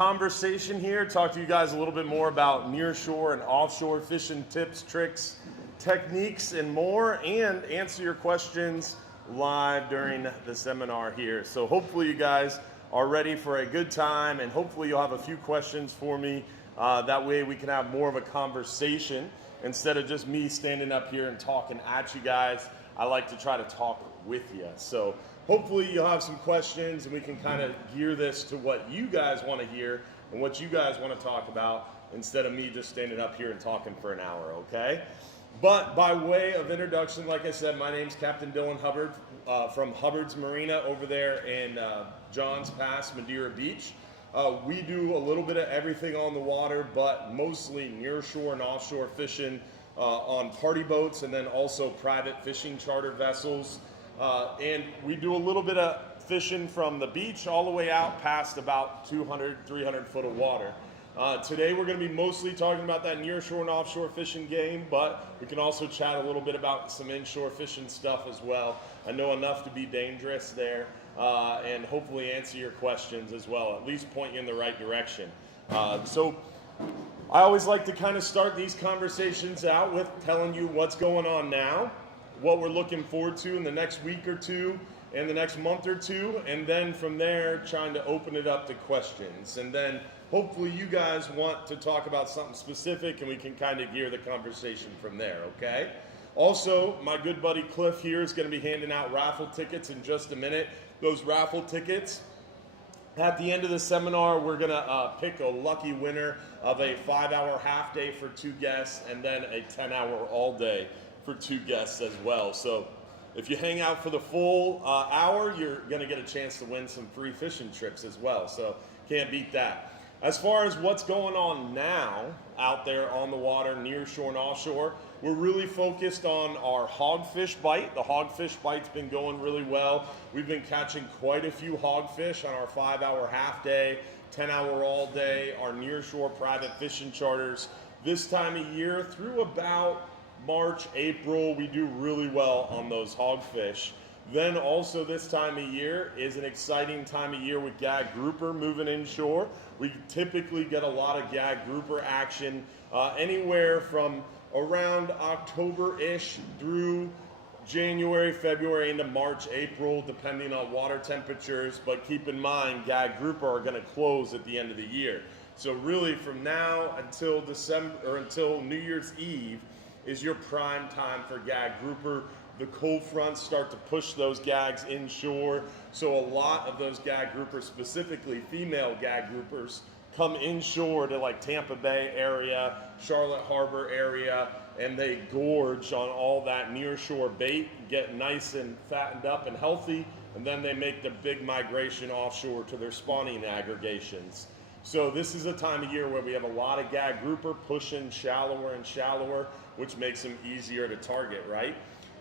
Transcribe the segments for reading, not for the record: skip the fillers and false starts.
Conversation here, talk to you guys a little bit more about nearshore and offshore fishing tips, tricks, techniques, and more, and answer your questions live during the seminar here. So hopefully you guys are ready for a good time, and hopefully you'll have a few questions for me. That way we can have more of a conversation instead of just me standing up here and talking at you guys. I like to try to talk with you. So hopefully you'll have some questions and we can kind of gear this to what you guys want to hear and what you guys want to talk about instead of me just standing up here and talking for an hour, okay? But by way of introduction, like I said, my name's Captain Dylan Hubbard from Hubbard's Marina over there in Johns Pass, Madeira Beach. We do a little bit of everything on the water, but mostly nearshore and offshore fishing on party boats and then also private fishing charter vessels. And we do a little bit of fishing from the beach all the way out past about 200, 300 foot of water. Today we're going to be mostly talking about that nearshore and offshore fishing game, but we can also chat a little bit about some inshore fishing stuff as well. I know enough to be dangerous there and hopefully answer your questions as well, at least point you in the right direction. So I always like to kind of start these conversations out with telling you what's going on now, what we're looking forward to in the next week or two, and the next month or two, and then from there trying to open it up to questions. And then hopefully you guys want to talk about something specific and we can kind of gear the conversation from there, okay? Also, my good buddy Cliff here is going to be handing out raffle tickets in just a minute. Those raffle tickets, at the end of the seminar, we're going to pick a lucky winner of a 5-hour half day for 2 guests and then a 10-hour all day for 2 guests as well. So if you hang out for the full hour, you're going to get a chance to win some free fishing trips as well. So can't beat that. As far as what's going on now out there on the water, near shore and offshore, we're really focused on our hogfish bite. The hogfish bite's been going really well. We've been catching quite a few hogfish on our 5-hour half day, 10-hour all day, our near shore private fishing charters. This time of year through about March, April, we do really well on those hogfish. Then also this time of year is an exciting time of year with gag grouper moving inshore. We typically get a lot of gag grouper action anywhere from around October-ish through January, February into March, April, depending on water temperatures. But keep in mind, gag grouper are going to close at the end of the year. So really from now until December or until New Year's Eve is your prime time for gag grouper. The cold fronts start to push those gags inshore, so a lot of those gag groupers, specifically female gag groupers, come inshore to like Tampa Bay area, Charlotte Harbor area, and they gorge on all that nearshore bait, get nice and fattened up and healthy, and then they make the big migration offshore to their spawning aggregations. So this is a time of year where we have a lot of gag grouper pushing shallower and shallower, which makes them easier to target, right?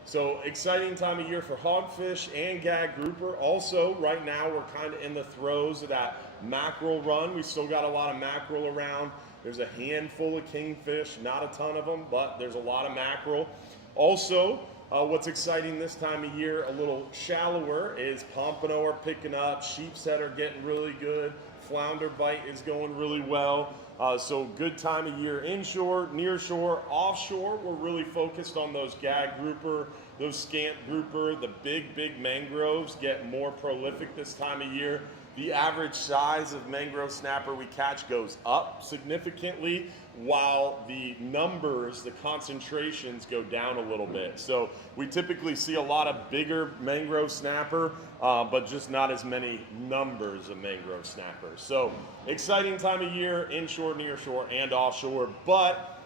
So exciting time of year for hogfish and gag grouper. Also, right now we're kind of in the throes of that mackerel run. We still got a lot of mackerel around. There's a handful of kingfish, not a ton of them, but there's a lot of mackerel. Also, what's exciting this time of year, a little shallower, is pompano are picking up, sheep's head are getting really good, flounder bite is going really well. So good time of year inshore, nearshore, offshore. We're really focused on those gag grouper, those scant grouper. The big mangroves get more prolific this time of year. The average size of mangrove snapper we catch goes up significantly, while the numbers, the concentrations go down a little bit. So we typically see a lot of bigger mangrove snapper, but just not as many numbers of mangrove snappers. So exciting time of year, inshore, nearshore, and offshore, but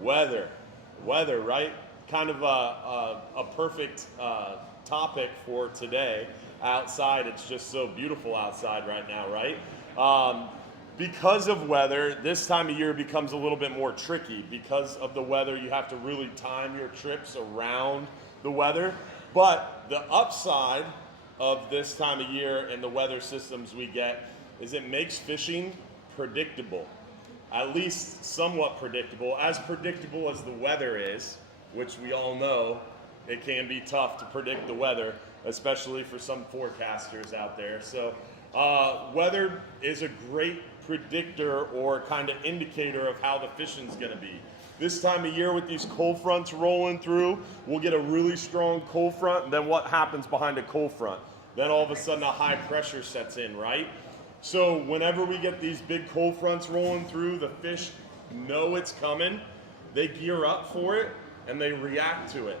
weather, right? Kind of a perfect topic for today. Outside, it's just so beautiful outside right now, right? Because of weather, this time of year becomes a little bit more tricky. Because of the weather, you have to really time your trips around the weather. But the upside of this time of year and the weather systems we get is it makes fishing predictable, at least somewhat predictable as the weather is, which we all know it can be tough to predict the weather, especially for some forecasters out there. So weather is a great predictor or kind of indicator of how the fishing's going to be. This time of year with these cold fronts rolling through, we'll get a really strong cold front, and then what happens behind a cold front? Then all of a sudden a high pressure sets in, right? So whenever we get these big cold fronts rolling through, the fish know it's coming, they gear up for it, and they react to it.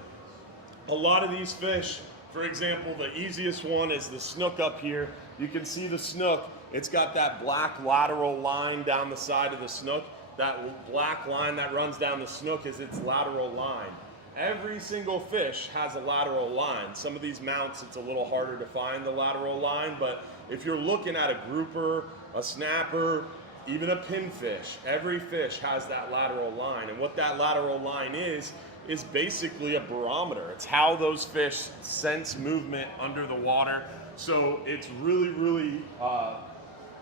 A lot of these fish, for example, the easiest one is the snook up here. You can see the snook, it's got that black lateral line down the side of the snook. That black line that runs down the snook is its lateral line. Every single fish has a lateral line. Some of these mounts, it's a little harder to find the lateral line, but if you're looking at a grouper, a snapper, even a pinfish, every fish has that lateral line. And what that lateral line is basically a barometer. It's how those fish sense movement under the water. So it's really, really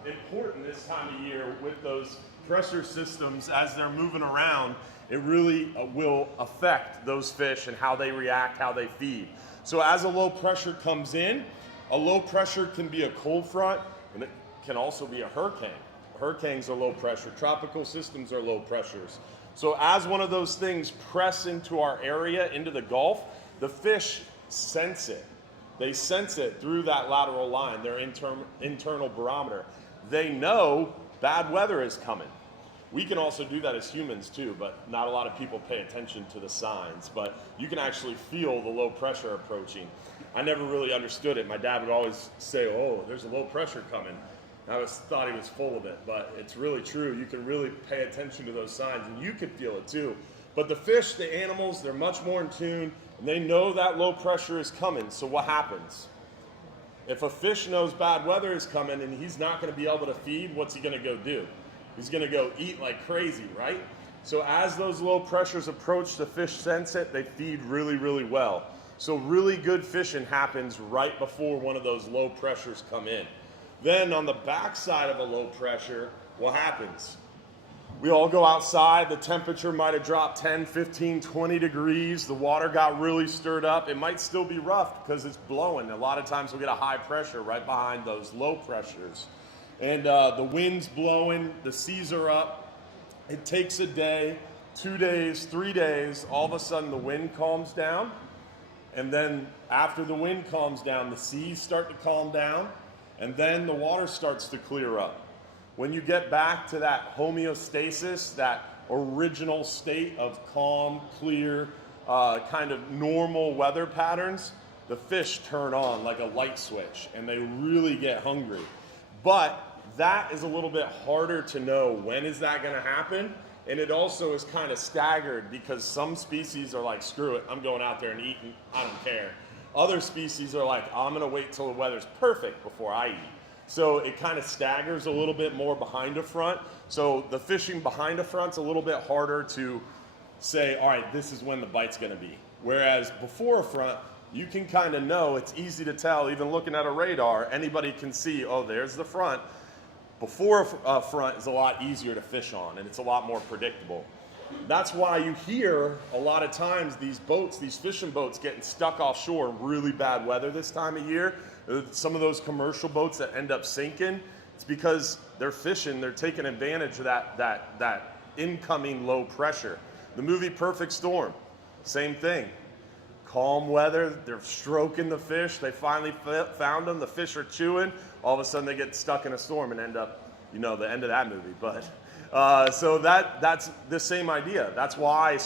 important this time of year with those pressure systems as they're moving around. It really will affect those fish and how they react, how they feed. So as a low pressure comes in, a low pressure can be a cold front, and it can also be a hurricane. Hurricanes are low pressure. Tropical systems are low pressures. So as one of those things press into our area, into the Gulf, the fish sense it. They sense it through that lateral line, their internal barometer. They know bad weather is coming. We can also do that as humans too, but not a lot of people pay attention to the signs. But you can actually feel the low pressure approaching. I never really understood it. My dad would always say, oh, there's a low pressure coming. I thought he was full of it, but it's really true. You can really pay attention to those signs, and you can feel it too. But the fish, the animals, they're much more in tune, and they know that low pressure is coming. So what happens? If a fish knows bad weather is coming and he's not going to be able to feed, what's he going to go do? He's going to go eat like crazy, right? So as those low pressures approach, the fish sense it, they feed really, really well. So really good fishing happens right before one of those low pressures come in. Then on the backside of a low pressure, what happens? We all go outside, the temperature might have dropped 10, 15, 20 degrees, the water got really stirred up. It might still be rough because it's blowing. A lot of times we'll get a high pressure right behind those low pressures. And the wind's blowing, the seas are up. It takes a day, 2 days, 3 days, all of a sudden the wind calms down. And then after the wind calms down, the seas start to calm down, and then the water starts to clear up. When you get back to that homeostasis, that original state of calm, clear, kind of normal weather patterns, the fish turn on like a light switch and they really get hungry. But that is a little bit harder to know when is that going to happen. And it also is kind of staggered because some species are like, screw it, I'm going out there and eating, I don't care. Other species are like, I'm going to wait till the weather's perfect before I eat. So it kind of staggers a little bit more behind a front. So the fishing behind a front's a little bit harder to say, all right, this is when the bite's going to be. Whereas before a front, you can kind of know, it's easy to tell, even looking at a radar, anybody can see, oh, there's the front. Before a front is a lot easier to fish on, and it's a lot more predictable. That's why you hear a lot of times these boats, these fishing boats getting stuck offshore in really bad weather this time of year. Some of those commercial boats that end up sinking, it's because they're fishing, they're taking advantage of that incoming low pressure. The movie Perfect Storm, same thing. Calm weather, they're stroking the fish, they finally found them, the fish are chewing, all of a sudden they get stuck in a storm and end up, you know, the end of that movie. But so that's the same idea. That's why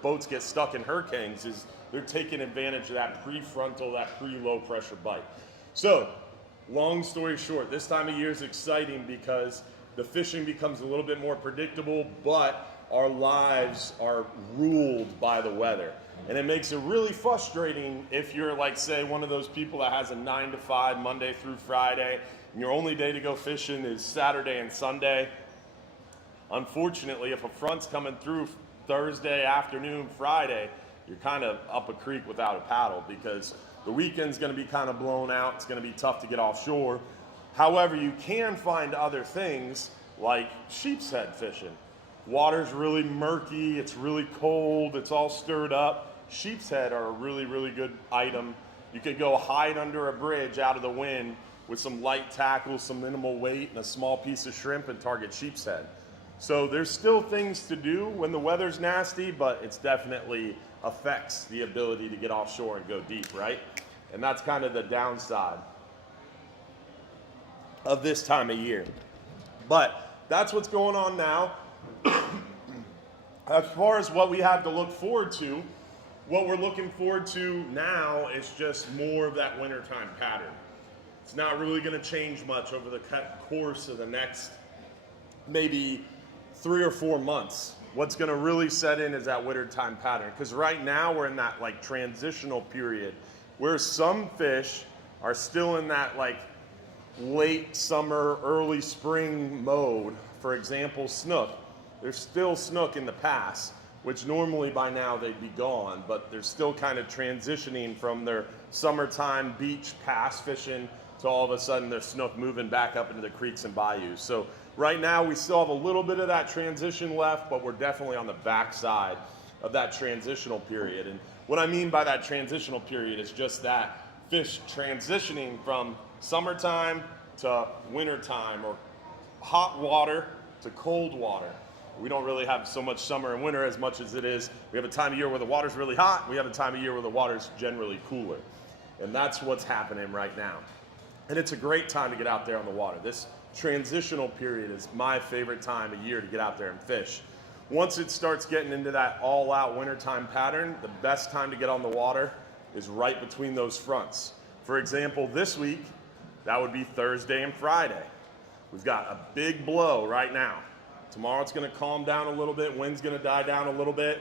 boats get stuck in hurricanes, is they're taking advantage of that prefrontal, that pre-low pressure bite. So, long story short, this time of year is exciting because the fishing becomes a little bit more predictable, but our lives are ruled by the weather. And it makes it really frustrating if you're like, say, one of those people that has a 9 to 5, Monday through Friday, and your only day to go fishing is Saturday and Sunday. Unfortunately, if a front's coming through Thursday afternoon, Friday, you're kind of up a creek without a paddle because the weekend's going to be kind of blown out. It's going to be tough to get offshore. However, you can find other things like sheep's head fishing. Water's really murky, it's really cold, it's all stirred up. Sheep's head are a really, really good item. You could go hide under a bridge out of the wind, with some light tackle, some minimal weight, and a small piece of shrimp and target sheep's head. So there's still things to do when the weather's nasty, but it's definitely affects the ability to get offshore and go deep, right? And that's kind of the downside of this time of year. But that's what's going on now. As far as what we have to look forward to, what we're looking forward to now is just more of that wintertime pattern. It's not really going to change much over the course of the next maybe 3 or 4 months. What's going to really set in is that wintertime pattern, because right now we're in that like transitional period where some fish are still in that like late summer, early spring mode. For example, snook. There's still snook in the pass, which normally by now they'd be gone, but they're still kind of transitioning from their summertime beach pass fishing to all of a sudden their snook moving back up into the creeks and bayous. So right now we still have a little bit of that transition left, but we're definitely on the backside of that transitional period. And what I mean by that transitional period is just that fish transitioning from summertime to wintertime, or hot water to cold water. We don't really have so much summer and winter as much as it is. We have a time of year where the water's really hot. We have a time of year where the water's generally cooler. And that's what's happening right now. And it's a great time to get out there on the water. This transitional period is my favorite time of year to get out there and fish. Once it starts getting into that all-out wintertime pattern, the best time to get on the water is right between those fronts. For example, this week, that would be Thursday and Friday. We've got a big blow right now. Tomorrow it's going to calm down a little bit. Wind's going to die down a little bit.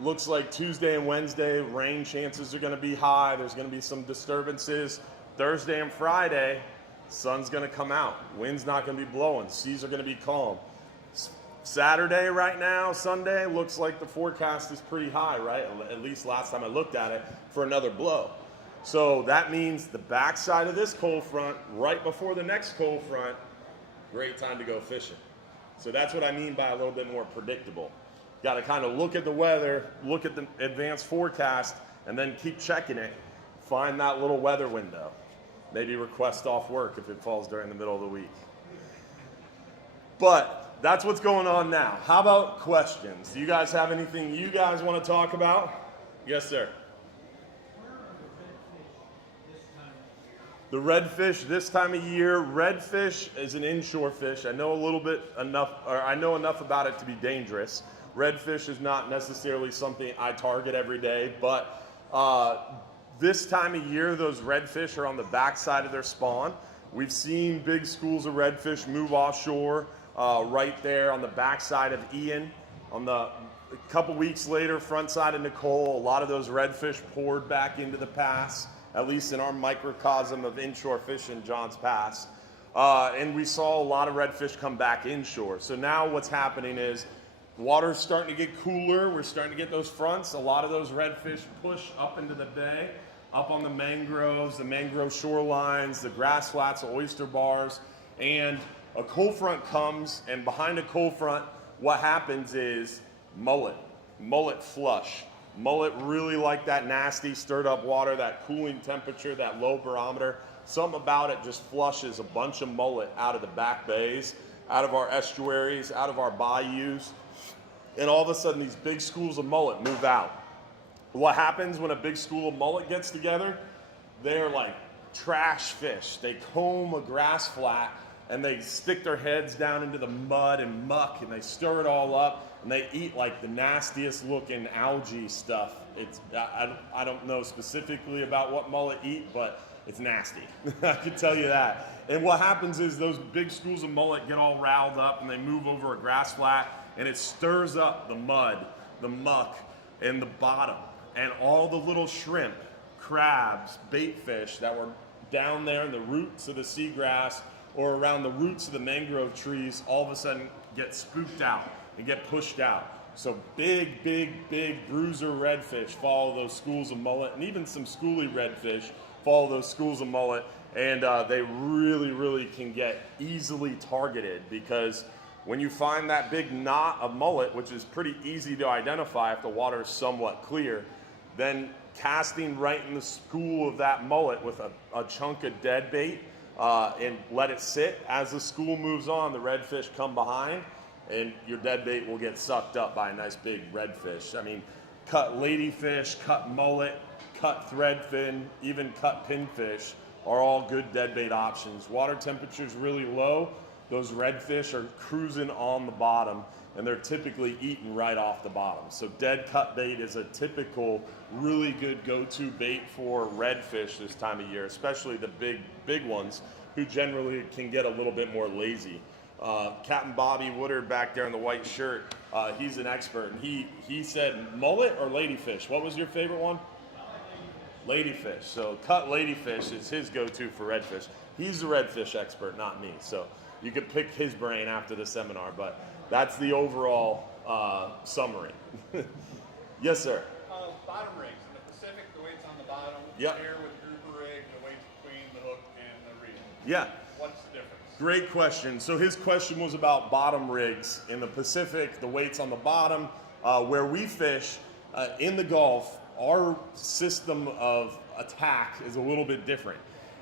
Looks like Tuesday and Wednesday, rain chances are going to be high. There's going to be some disturbances. Thursday and Friday, sun's going to come out. Wind's not going to be blowing. Seas are going to be calm. Saturday right now, Sunday, looks like the forecast is pretty high, right? At least last time I looked at it, for another blow. So that means the backside of this cold front, right before the next cold front, great time to go fishing. So that's what I mean by a little bit more predictable. Got to kind of look at the weather, look at the advanced forecast, and then keep checking it. Find that little weather window. Maybe request off work if it falls during the middle of the week. But that's what's going on now. How about questions? Do you guys have anything you guys want to talk about? Yes, sir. The redfish this time of year, redfish is an inshore fish. I know enough about it to be dangerous. Redfish is not necessarily something I target every day, but this time of year, those redfish are on the backside of their spawn. We've seen big schools of redfish move offshore right there on the backside of Ian. A couple weeks later, front side of Nicole, a lot of those redfish poured back into the pass, at least in our microcosm of inshore fishing, Johns Pass. And we saw a lot of redfish come back inshore. So now what's happening is water's starting to get cooler. We're starting to get those fronts. A lot of those redfish push up into the bay, up on the mangroves, the mangrove shorelines, the grass flats, the oyster bars. And a cold front comes, and behind a cold front, what happens is mullet flush. Mullet really like that nasty stirred up water, that cooling temperature, that low barometer. Something about it just flushes a bunch of mullet out of the back bays, out of our estuaries, out of our bayous. And all of a sudden these big schools of mullet move out. What happens when a big school of mullet gets together? They're like trash fish. They comb a grass flat and they stick their heads down into the mud and muck and they stir it all up. And they eat like the nastiest looking algae stuff. I don't know specifically about what mullet eat, but it's nasty. I can tell you that. And what happens is those big schools of mullet get all riled up and they move over a grass flat and it stirs up the mud, the muck, and the bottom. And all the little shrimp, crabs, bait fish that were down there in the roots of the seagrass or around the roots of the mangrove trees all of a sudden get spooked out and get pushed out. So big bruiser redfish follow those schools of mullet, and even some schooly redfish follow those schools of mullet, and they really can get easily targeted, because when you find that big knot of mullet, which is pretty easy to identify if the water is somewhat clear, then casting right in the school of that mullet with a chunk of dead bait and let it sit. As the school moves on, the redfish come behind, and your dead bait will get sucked up by a nice big redfish. I mean, cut ladyfish, cut mullet, cut threadfin, even cut pinfish are all good dead bait options. Water temperature's really low. Those redfish are cruising on the bottom, and they're typically eaten right off the bottom. So dead cut bait is a typical, really good go-to bait for redfish this time of year, especially the big ones who generally can get a little bit more lazy. Captain Bobby Woodard back there in the white shirt, he's an expert, and he said mullet or ladyfish. What was your favorite one? Ladyfish. So cut ladyfish is his go-to for redfish. He's the redfish expert, not me. So you could pick his brain after the seminar, but that's the overall summary. Yes, sir. Bottom rigs. In the Pacific, the weight's on the bottom. Yep. Here with grouper rig, the weight's between the hook and the reel. Yeah. What's the difference? Great question. So his question was about bottom rigs. In the Pacific, the weight's on the bottom. Where we fish in the Gulf, our system of attack is a little bit different.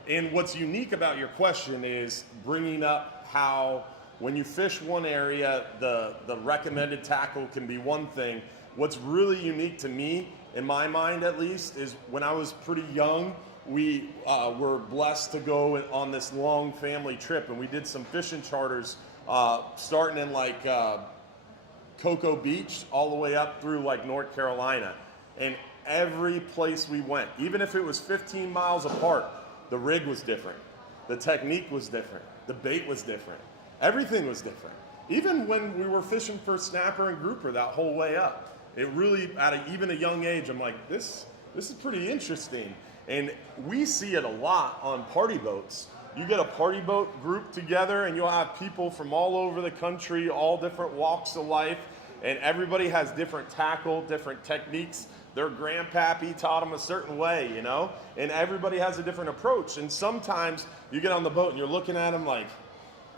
And what's unique about your question is bringing up how when you fish one area, the recommended tackle can be one thing. What's really unique to me, in my mind at least, is when I was pretty young, we were blessed to go on this long family trip, and we did some fishing charters starting in like Cocoa Beach all the way up through like North Carolina. And every place we went, even if it was 15 miles apart, the rig was different. The technique was different. The bait was different. Everything was different. Even when we were fishing for snapper and grouper that whole way up, it really, even a young age, I'm like, this is pretty interesting. And we see it a lot on party boats. You get a party boat group together and you'll have people from all over the country, all different walks of life, and everybody has different tackle, different techniques. Their grandpappy taught them a certain way, you know? And everybody has a different approach. And sometimes you get on the boat and you're looking at them like,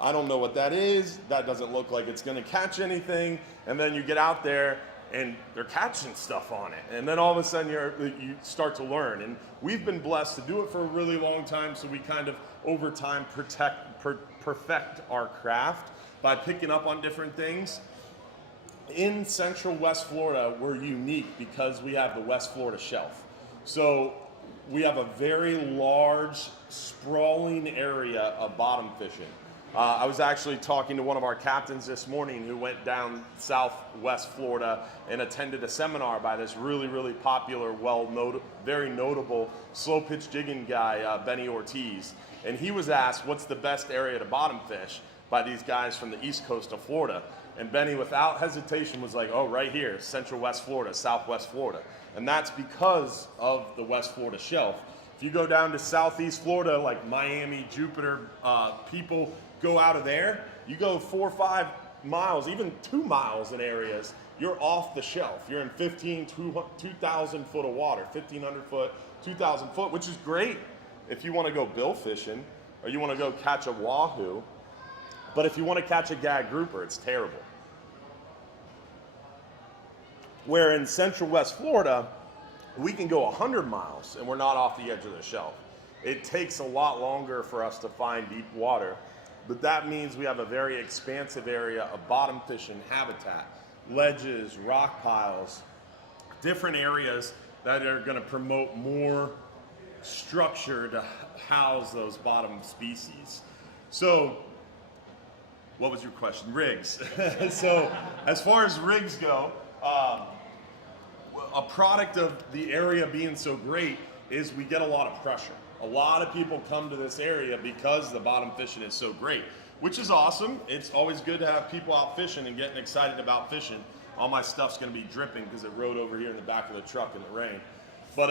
I don't know what that is. That doesn't look like it's gonna catch anything. And then you get out there and they're catching stuff on it. And then all of a sudden you start to learn. And we've been blessed to do it for a really long time, so we kind of, over time, perfect our craft by picking up on different things. In Central West Florida, we're unique because we have the West Florida shelf. So we have a very large, sprawling area of bottom fishing. I was actually talking to one of our captains this morning who went down Southwest Florida and attended a seminar by this really, really popular, very notable slow pitch jigging guy, Benny Ortiz. And he was asked, what's the best area to bottom fish by these guys from the east coast of Florida? And Benny, without hesitation, was like, oh, right here, Central West Florida, Southwest Florida. And that's because of the West Florida shelf. If you go down to Southeast Florida, like Miami, Jupiter, people go out of there, you go 4 or 5 miles, even 2 miles in areas, you're off the shelf. You're in 2,000 foot of water, 1,500 foot, 2,000 foot, which is great if you want to go bill fishing or you want to go catch a wahoo. But if you want to catch a gag grouper, it's terrible. Where in Central West Florida, we can go 100 miles and we're not off the edge of the shelf. It takes a lot longer for us to find deep water, but that means we have a very expansive area of bottom fishing habitat, ledges, rock piles, different areas that are going to promote more structure to house those bottom species. So, what was your question? Rigs. So, as far as rigs go, a product of the area being so great is we get a lot of pressure. A lot of people come to this area because the bottom fishing is so great, which is awesome. It's always good to have people out fishing and getting excited about fishing. All my stuff's gonna be dripping because it rode over here in the back of the truck in the rain. But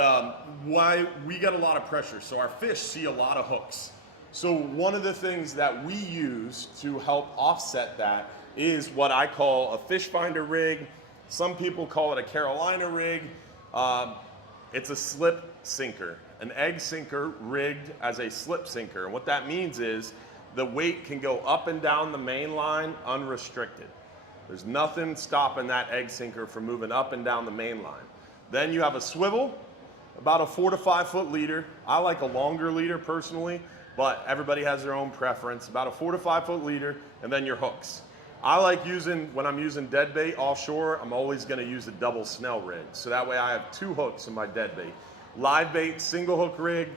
why we get a lot of pressure, so our fish see a lot of hooks. So one of the things that we use to help offset that is what I call a fish finder rig. Some people call it a Carolina rig. It's a slip sinker, an egg sinker rigged as a slip sinker. And what that means is the weight can go up and down the main line unrestricted. There's nothing stopping that egg sinker from moving up and down the main line. Then you have a swivel, about a 4 to 5 foot leader. I like a longer leader personally, but everybody has their own preference. About a 4 to 5 foot leader, and then your hooks. I like using, when I'm using dead bait offshore, I'm always gonna use a double snell rig. So that way I have 2 hooks in my dead bait. Live bait, single hook rig,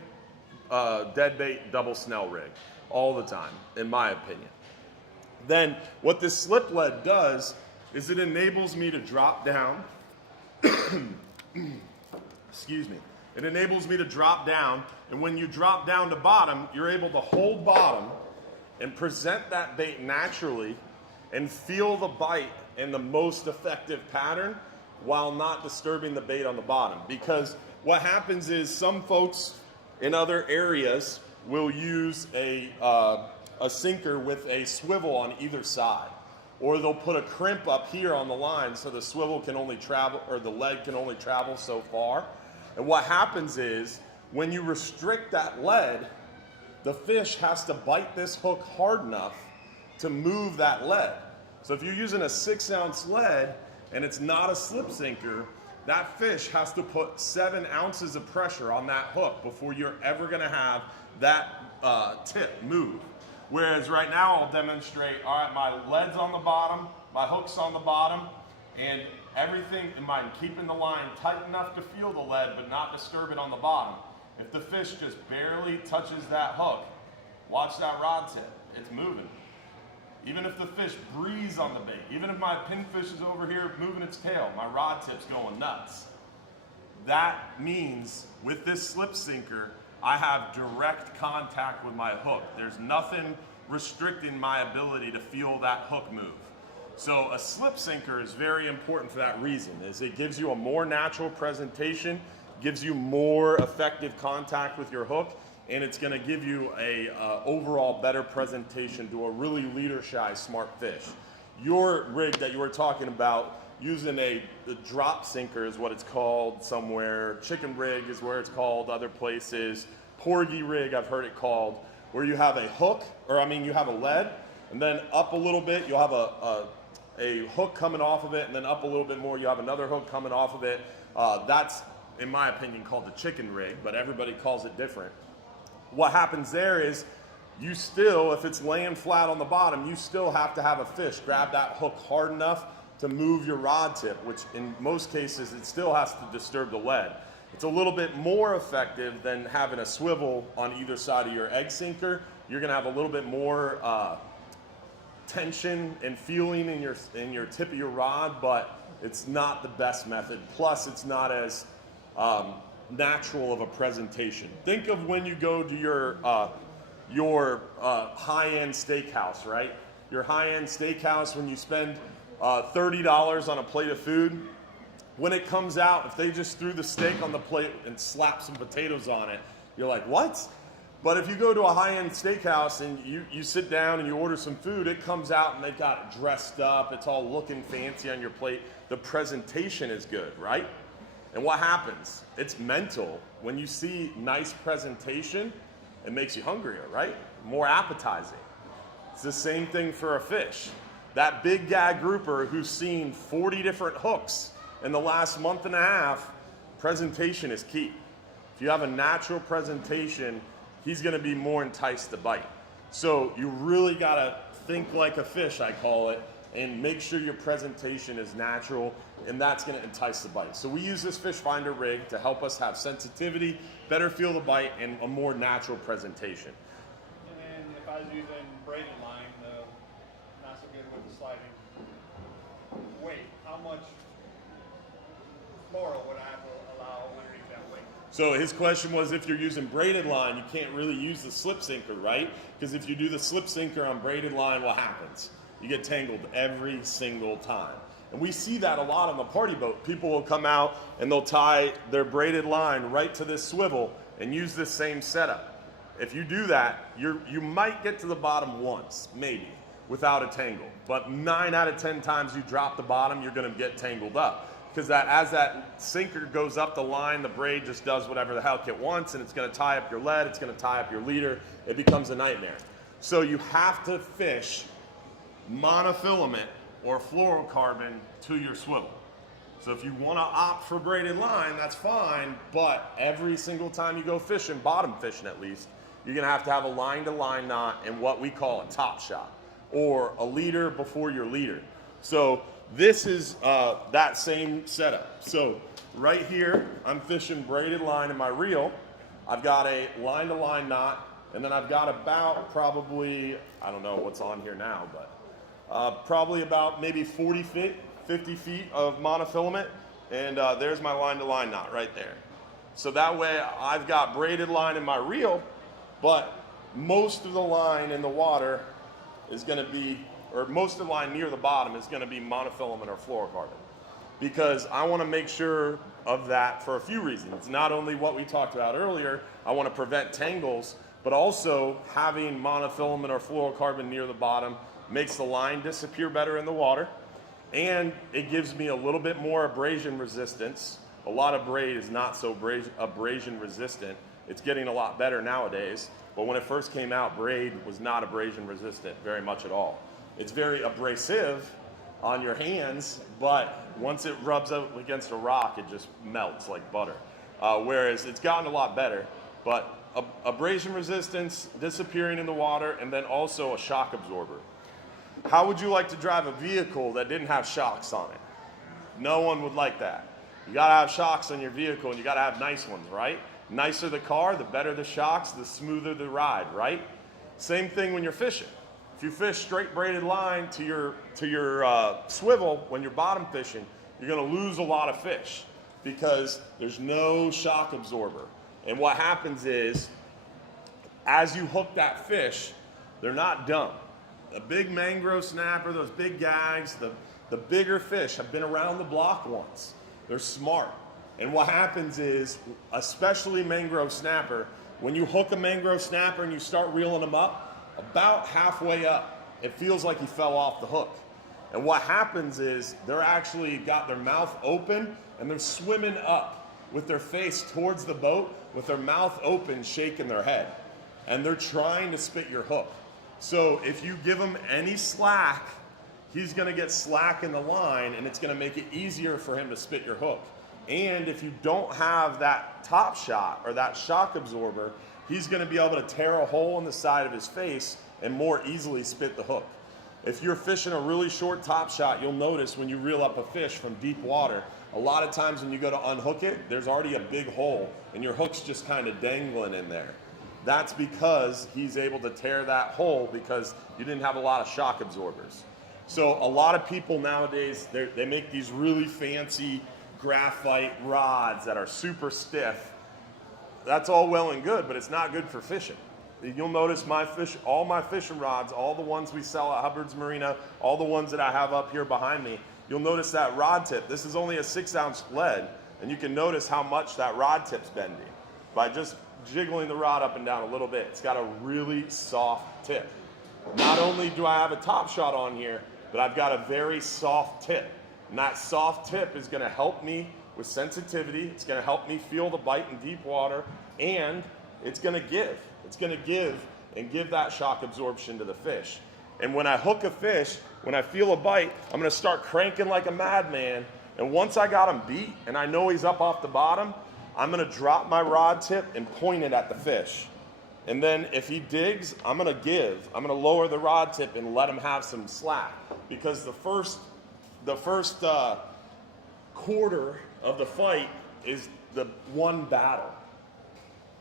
dead bait, double snell rig, all the time, in my opinion. Then what this slip lead does is it enables me to drop down, excuse me. It enables me to drop down, and when you drop down to bottom, you're able to hold bottom and present that bait naturally and feel the bite in the most effective pattern while not disturbing the bait on the bottom. Because what happens is some folks in other areas will use a sinker with a swivel on either side. Or they'll put a crimp up here on the line so the swivel can only travel, or the lead can only travel so far. And what happens is, when you restrict that lead, the fish has to bite this hook hard enough to move that lead. So if you're using a 6-ounce lead and it's not a slip sinker, that fish has to put 7 ounces of pressure on that hook before you're ever gonna have that tip move. Whereas right now I'll demonstrate, all right, my lead's on the bottom, my hook's on the bottom, and everything in mind, keeping the line tight enough to feel the lead but not disturb it on the bottom. If the fish just barely touches that hook, watch that rod tip, it's moving. Even if the fish breathes on the bait, even if my pinfish is over here moving its tail, my rod tip's going nuts. That means with this slip sinker, I have direct contact with my hook. There's nothing restricting my ability to feel that hook move. So a slip sinker is very important for that reason, is it gives you a more natural presentation, gives you more effective contact with your hook, and it's gonna give you a overall better presentation to a really leader-shy smart fish. Your rig that you were talking about, using a drop sinker is what it's called somewhere. Chicken rig is where it's called other places. Porgy rig, I've heard it called, where you have a hook, or I mean you have a lead, and then up a little bit, you'll have a hook coming off of it, and then up a little bit more, you have another hook coming off of it. That's, in my opinion, called the chicken rig, but everybody calls it different. What happens there is, you still, if it's laying flat on the bottom, you still have to have a fish grab that hook hard enough to move your rod tip, which in most cases, it still has to disturb the lead. It's a little bit more effective than having a swivel on either side of your egg sinker. You're gonna have a little bit more tension and feeling in your tip of your rod, but it's not the best method. Plus, it's not as natural of a presentation. Think of when you go to your high-end steakhouse, right? Your high-end steakhouse, when you spend $30 on a plate of food, when it comes out, if they just threw the steak on the plate and slapped some potatoes on it, you're like, what? But if you go to a high-end steakhouse and you sit down and you order some food, it comes out and they got it dressed up, it's all looking fancy on your plate, the presentation is good, right? And what happens? It's mental. When you see nice presentation, it makes you hungrier, right? More appetizing. It's the same thing for a fish. That big gag grouper who's seen 40 different hooks in the last month and a half, presentation is key. If you have a natural presentation, he's gonna be more enticed to bite. So you really gotta think like a fish, I call it, and make sure your presentation is natural, and that's gonna entice the bite. So we use this fish finder rig to help us have sensitivity, better feel the bite, and a more natural presentation. And then if I was using braided line, not so good with the sliding weight, how much fluoro would I have to allow underneath that weight? So his question was, if you're using braided line, you can't really use the slip sinker, right? Because if you do the slip sinker on braided line, what happens? You get tangled every single time. And we see that a lot on the party boat. People will come out and they'll tie their braided line right to this swivel and use this same setup. If you do that, you might get to the bottom once, maybe, without a tangle. But 9 out of 10 times you drop the bottom, you're gonna get tangled up. Because as that sinker goes up the line, the braid just does whatever the heck it wants, and it's gonna tie up your lead, it's gonna tie up your leader, it becomes a nightmare. So you have to fish monofilament or fluorocarbon to your swivel. So if you wanna opt for braided line, that's fine, but every single time you go fishing, bottom fishing at least, you're gonna have to have a line-to-line knot and what we call a top shot, or a leader before your leader. So this is that same setup. So right here, I'm fishing braided line in my reel. I've got a line-to-line knot, and then I've got about probably, I don't know what's on here now, but probably about maybe 40 feet, 50 feet of monofilament, and there's my line-to-line knot right there. So that way I've got braided line in my reel, but most of the line in the water is gonna be, or most of the line near the bottom is gonna be monofilament or fluorocarbon. Because I wanna make sure of that for a few reasons. Not only what we talked about earlier, I wanna prevent tangles, but also having monofilament or fluorocarbon near the bottom makes the line disappear better in the water, and it gives me a little bit more abrasion resistance. A lot of braid is not so abrasion resistant. It's getting a lot better nowadays, but when it first came out, braid was not abrasion resistant very much at all. It's very abrasive on your hands, but once it rubs up against a rock, it just melts like butter. Whereas it's gotten a lot better, but abrasion resistance, disappearing in the water, and then also a shock absorber. How would you like to drive a vehicle that didn't have shocks on it? No one would like that. You gotta have shocks on your vehicle, and you gotta have nice ones, right? Nicer the car, the better the shocks, the smoother the ride, right? Same thing when you're fishing. If you fish straight braided line to your swivel when you're bottom fishing, you're gonna lose a lot of fish because there's no shock absorber. And what happens is, as you hook that fish, they're not dumb. A big mangrove snapper, those big gags, the bigger fish have been around the block once. They're smart. And what happens is, especially mangrove snapper, when you hook a mangrove snapper and you start reeling them up, about halfway up, it feels like he fell off the hook. And what happens is they're actually got their mouth open and they're swimming up with their face towards the boat with their mouth open, shaking their head. And they're trying to spit your hook. So if you give him any slack, he's gonna get slack in the line and it's gonna make it easier for him to spit your hook. And if you don't have that top shot or that shock absorber, he's gonna be able to tear a hole in the side of his face and more easily spit the hook. If you're fishing a really short top shot, you'll notice when you reel up a fish from deep water, a lot of times when you go to unhook it, there's already a big hole and your hook's just kind of dangling in there. That's because he's able to tear that hole because you didn't have a lot of shock absorbers. So a lot of people nowadays, they make these really fancy graphite rods that are super stiff. That's all well and good, but it's not good for fishing. You'll notice all my fishing rods, all the ones we sell at Hubbard's Marina, all the ones that I have up here behind me, you'll notice that rod tip. This is only a 6-ounce lead, and you can notice how much that rod tip's bending by just jiggling the rod up and down a little bit. It's got a really soft tip. Not only do I have a top shot on here, but I've got a very soft tip. And that soft tip is gonna help me with sensitivity. It's gonna help me feel the bite in deep water, and it's gonna give. It's gonna give and give that shock absorption to the fish. And when I hook a fish, when I feel a bite, I'm gonna start cranking like a madman. And once I got him beat and I know he's up off the bottom, I'm gonna drop my rod tip and point it at the fish. And then if he digs, I'm gonna lower the rod tip and let him have some slack. Because the first quarter of the fight is the one battle.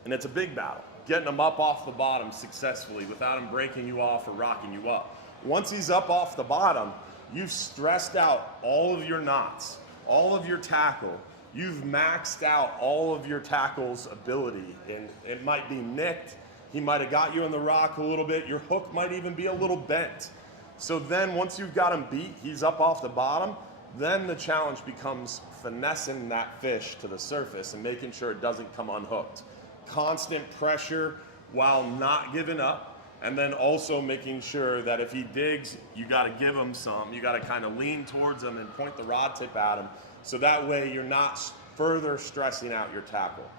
And it's a big battle. Getting him up off the bottom successfully without him breaking you off or rocking you up. Once he's up off the bottom, you've stressed out all of your knots, all of your tackle. You've maxed out all of your tackle's ability. And it might be nicked. He might have got you in the rock a little bit. Your hook might even be a little bent. So then once you've got him beat, he's up off the bottom, then the challenge becomes finessing that fish to the surface and making sure it doesn't come unhooked. Constant pressure while not giving up, and then also making sure that if he digs, you gotta give him some. You gotta kind of lean towards him and point the rod tip at him, so that way you're not further stressing out your tackle.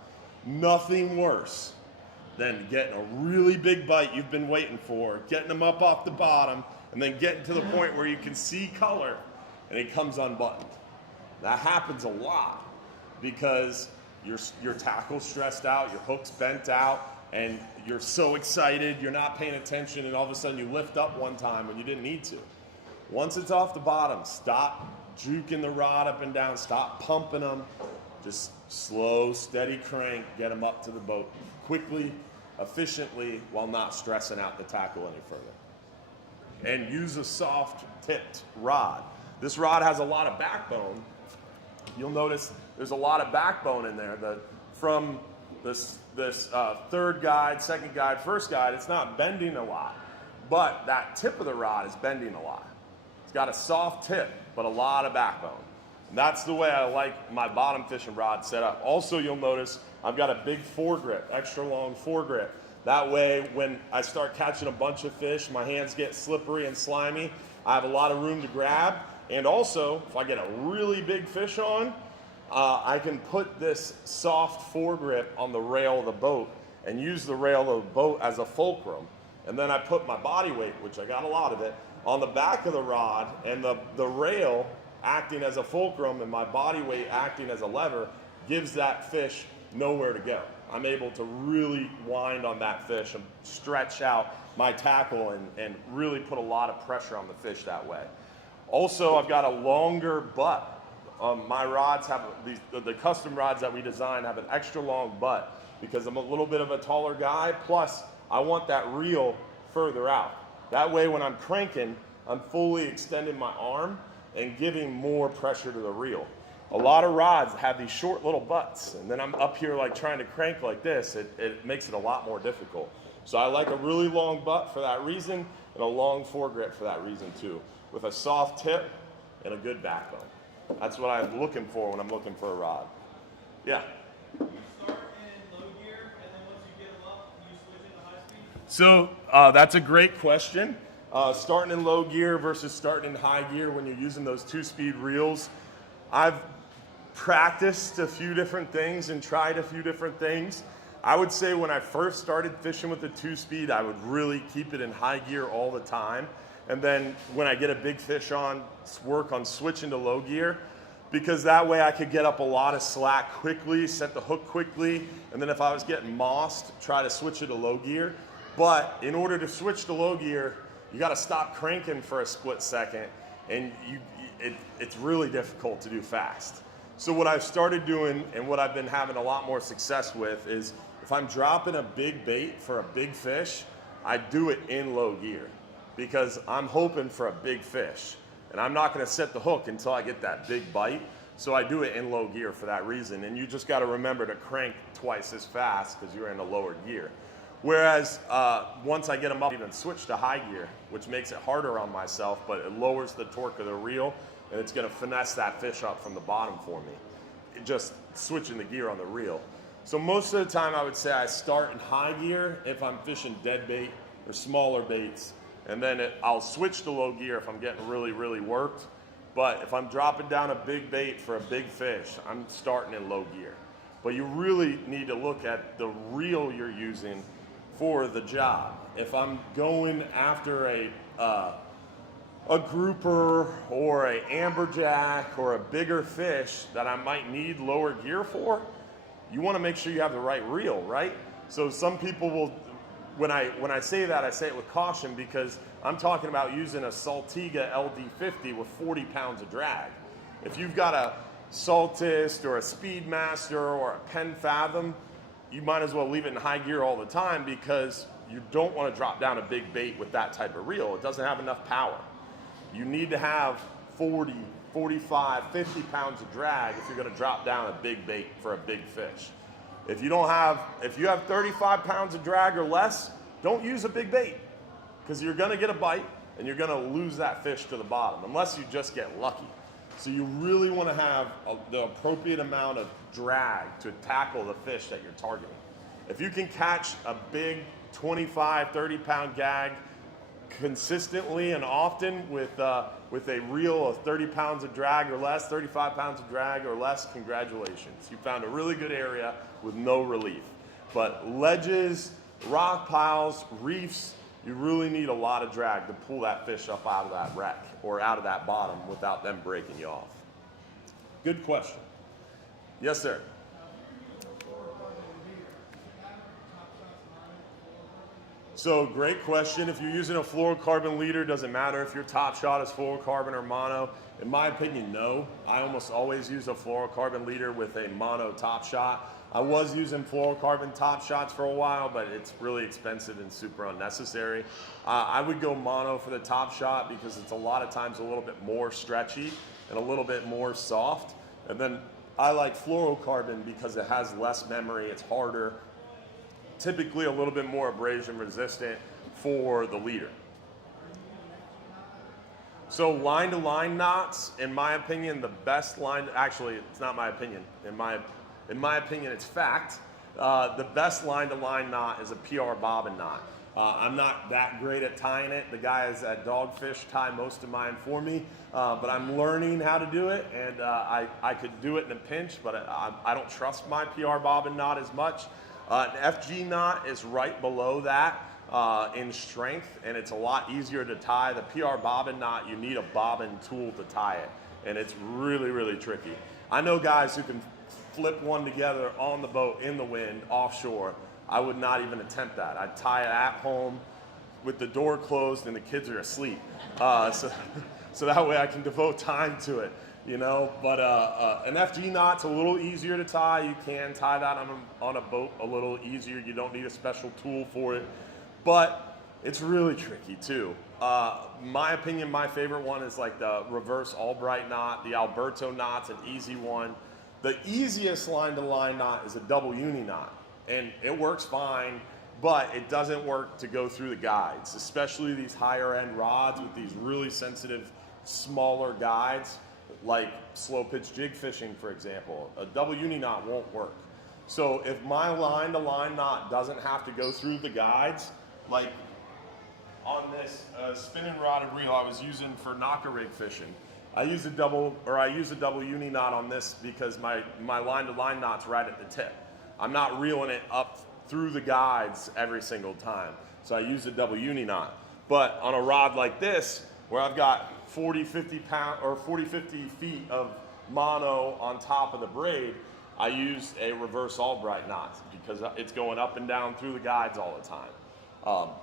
Nothing worse than getting a really big bite you've been waiting for, getting him up off the bottom, and then getting to the point where you can see color, and he comes unbuttoned. That happens a lot because your tackle's stressed out, your hook's bent out, and you're so excited, you're not paying attention, and all of a sudden you lift up one time when you didn't need to. Once it's off the bottom, stop juking the rod up and down, stop pumping them. Just slow, steady crank, get them up to the boat quickly, efficiently, while not stressing out the tackle any further. And use a soft tipped rod. This rod has a lot of backbone. You'll notice there's a lot of backbone in there. From this third guide, second guide, first guide, it's not bending a lot, but that tip of the rod is bending a lot. It's got a soft tip, but a lot of backbone. And that's the way I like my bottom fishing rod set up. Also, you'll notice I've got a big foregrip, extra long foregrip. That way, when I start catching a bunch of fish, my hands get slippery and slimy. I have a lot of room to grab. And also, if I get a really big fish on, I can put this soft foregrip on the rail of the boat and use the rail of the boat as a fulcrum. And then I put my body weight, which I got a lot of it, on the back of the rod, and the rail acting as a fulcrum and my body weight acting as a lever gives that fish nowhere to go. I'm able to really wind on that fish and stretch out my tackle and really put a lot of pressure on the fish that way. Also, I've got a longer butt. My rods have the custom rods that we design have an extra long butt because I'm a little bit of a taller guy. Plus, I want that reel further out. That way, when I'm cranking, I'm fully extending my arm and giving more pressure to the reel. A lot of rods have these short little butts, and then I'm up here like trying to crank like this. It makes it a lot more difficult. So I like a really long butt for that reason, and a long foregrip for that reason too, with a soft tip and a good backbone. That's what I'm looking for when I'm looking for a rod. Yeah? You start in low gear, and then once you get them up, you switch into high speed? So that's a great question. Starting in low gear versus starting in high gear when you're using those 2-speed reels. I've practiced a few different things and tried a few different things. I would say when I first started fishing with the 2-speed, I would really keep it in high gear all the time. And then when I get a big fish on, work on switching to low gear, because that way I could get up a lot of slack quickly, set the hook quickly, and then if I was getting mossed, try to switch it to low gear. But in order to switch to low gear, you got to stop cranking for a split second, and it's really difficult to do fast. So what I've started doing and what I've been having a lot more success with is if I'm dropping a big bait for a big fish, I do it in low gear because I'm hoping for a big fish. And I'm not going to set the hook until I get that big bite. So I do it in low gear for that reason. And you just got to remember to crank twice as fast because you're in a lower gear. Whereas once I get them up, I even switch to high gear, which makes it harder on myself, but it lowers the torque of the reel, and it's going to finesse that fish up from the bottom for me. Just switching the gear on the reel. So most of the time I would say I start in high gear if I'm fishing dead bait or smaller baits, and then I'll switch to low gear if I'm getting really, really worked. But if I'm dropping down a big bait for a big fish, I'm starting in low gear. But you really need to look at the reel you're using for the job. If I'm going after a grouper or a amberjack or a bigger fish that I might need lower gear for, you want to make sure you have the right reel, right? So some people will, when I say that, I say it with caution because I'm talking about using a Saltiga LD50 with 40 pounds of drag. If you've got a Saltist or a Speedmaster or a Penn Fathom, you might as well leave it in high gear all the time because you don't want to drop down a big bait with that type of reel. It doesn't have enough power. You need to have 40, 45, 50 pounds of drag if you're going to drop down a big bait for a big fish. If you have 35 pounds of drag or less, don't use a big bait because you're going to get a bite and you're going to lose that fish to the bottom unless you just get lucky. So you really want to have the appropriate amount of drag to tackle the fish that you're targeting. If you can catch a big 25, 30 pound gag consistently and often with a reel of 30 pounds of drag or less, 35 pounds of drag or less, congratulations. You found a really good area with no relief. But ledges, rock piles, reefs, you really need a lot of drag to pull that fish up out of that wreck or out of that bottom without them breaking you off. Good question. Yes, sir. So great question. If you're using a fluorocarbon leader, doesn't matter if your top shot is fluorocarbon or mono. In my opinion, no. I almost always use a fluorocarbon leader with a mono top shot. I was using fluorocarbon top shots for a while, but it's really expensive and super unnecessary. I would go mono for the top shot because it's a lot of times a little bit more stretchy and a little bit more soft. And then I like fluorocarbon because it has less memory, it's harder, typically a little bit more abrasion resistant for the leader. So line to line knots, in my opinion, the best line, actually it's not my opinion, in my opinion it's fact, the best line to line knot is a PR bobbin knot. I'm not that great at tying it. The guys at Hogfish tie most of mine for me, but I'm learning how to do it, and I could do it in a pinch, but I don't trust my PR bobbin knot as much. An FG knot is right below that in strength, and it's a lot easier to tie. The PR bobbin knot, you need a bobbin tool to tie it, and it's really, really tricky. I know guys who can flip one together on the boat, in the wind, offshore. I would not even attempt that. I'd tie it at home with the door closed and the kids are asleep. So that way I can devote time to it, you know. But an FG knot's a little easier to tie. You can tie that on a boat a little easier. You don't need a special tool for it. But it's really tricky too. My opinion, my favorite one is like the reverse Albright knot. The Alberto knot's an easy one. The easiest line-to-line knot is a double uni knot. And it works fine, but it doesn't work to go through the guides, especially these higher end rods with these really sensitive, smaller guides, like slow pitch jig fishing, for example. A double uni knot won't work. So if my line to line knot doesn't have to go through the guides, like on this spinning rodded reel I was using for knocker rig fishing, I use a double uni knot on this because my line to line knot's right at the tip. I'm not reeling it up through the guides every single time. So I use a double uni knot. But on a rod like this, where I've got 40, 50 feet of mono on top of the braid, I use a reverse Albright knot because it's going up and down through the guides all the time.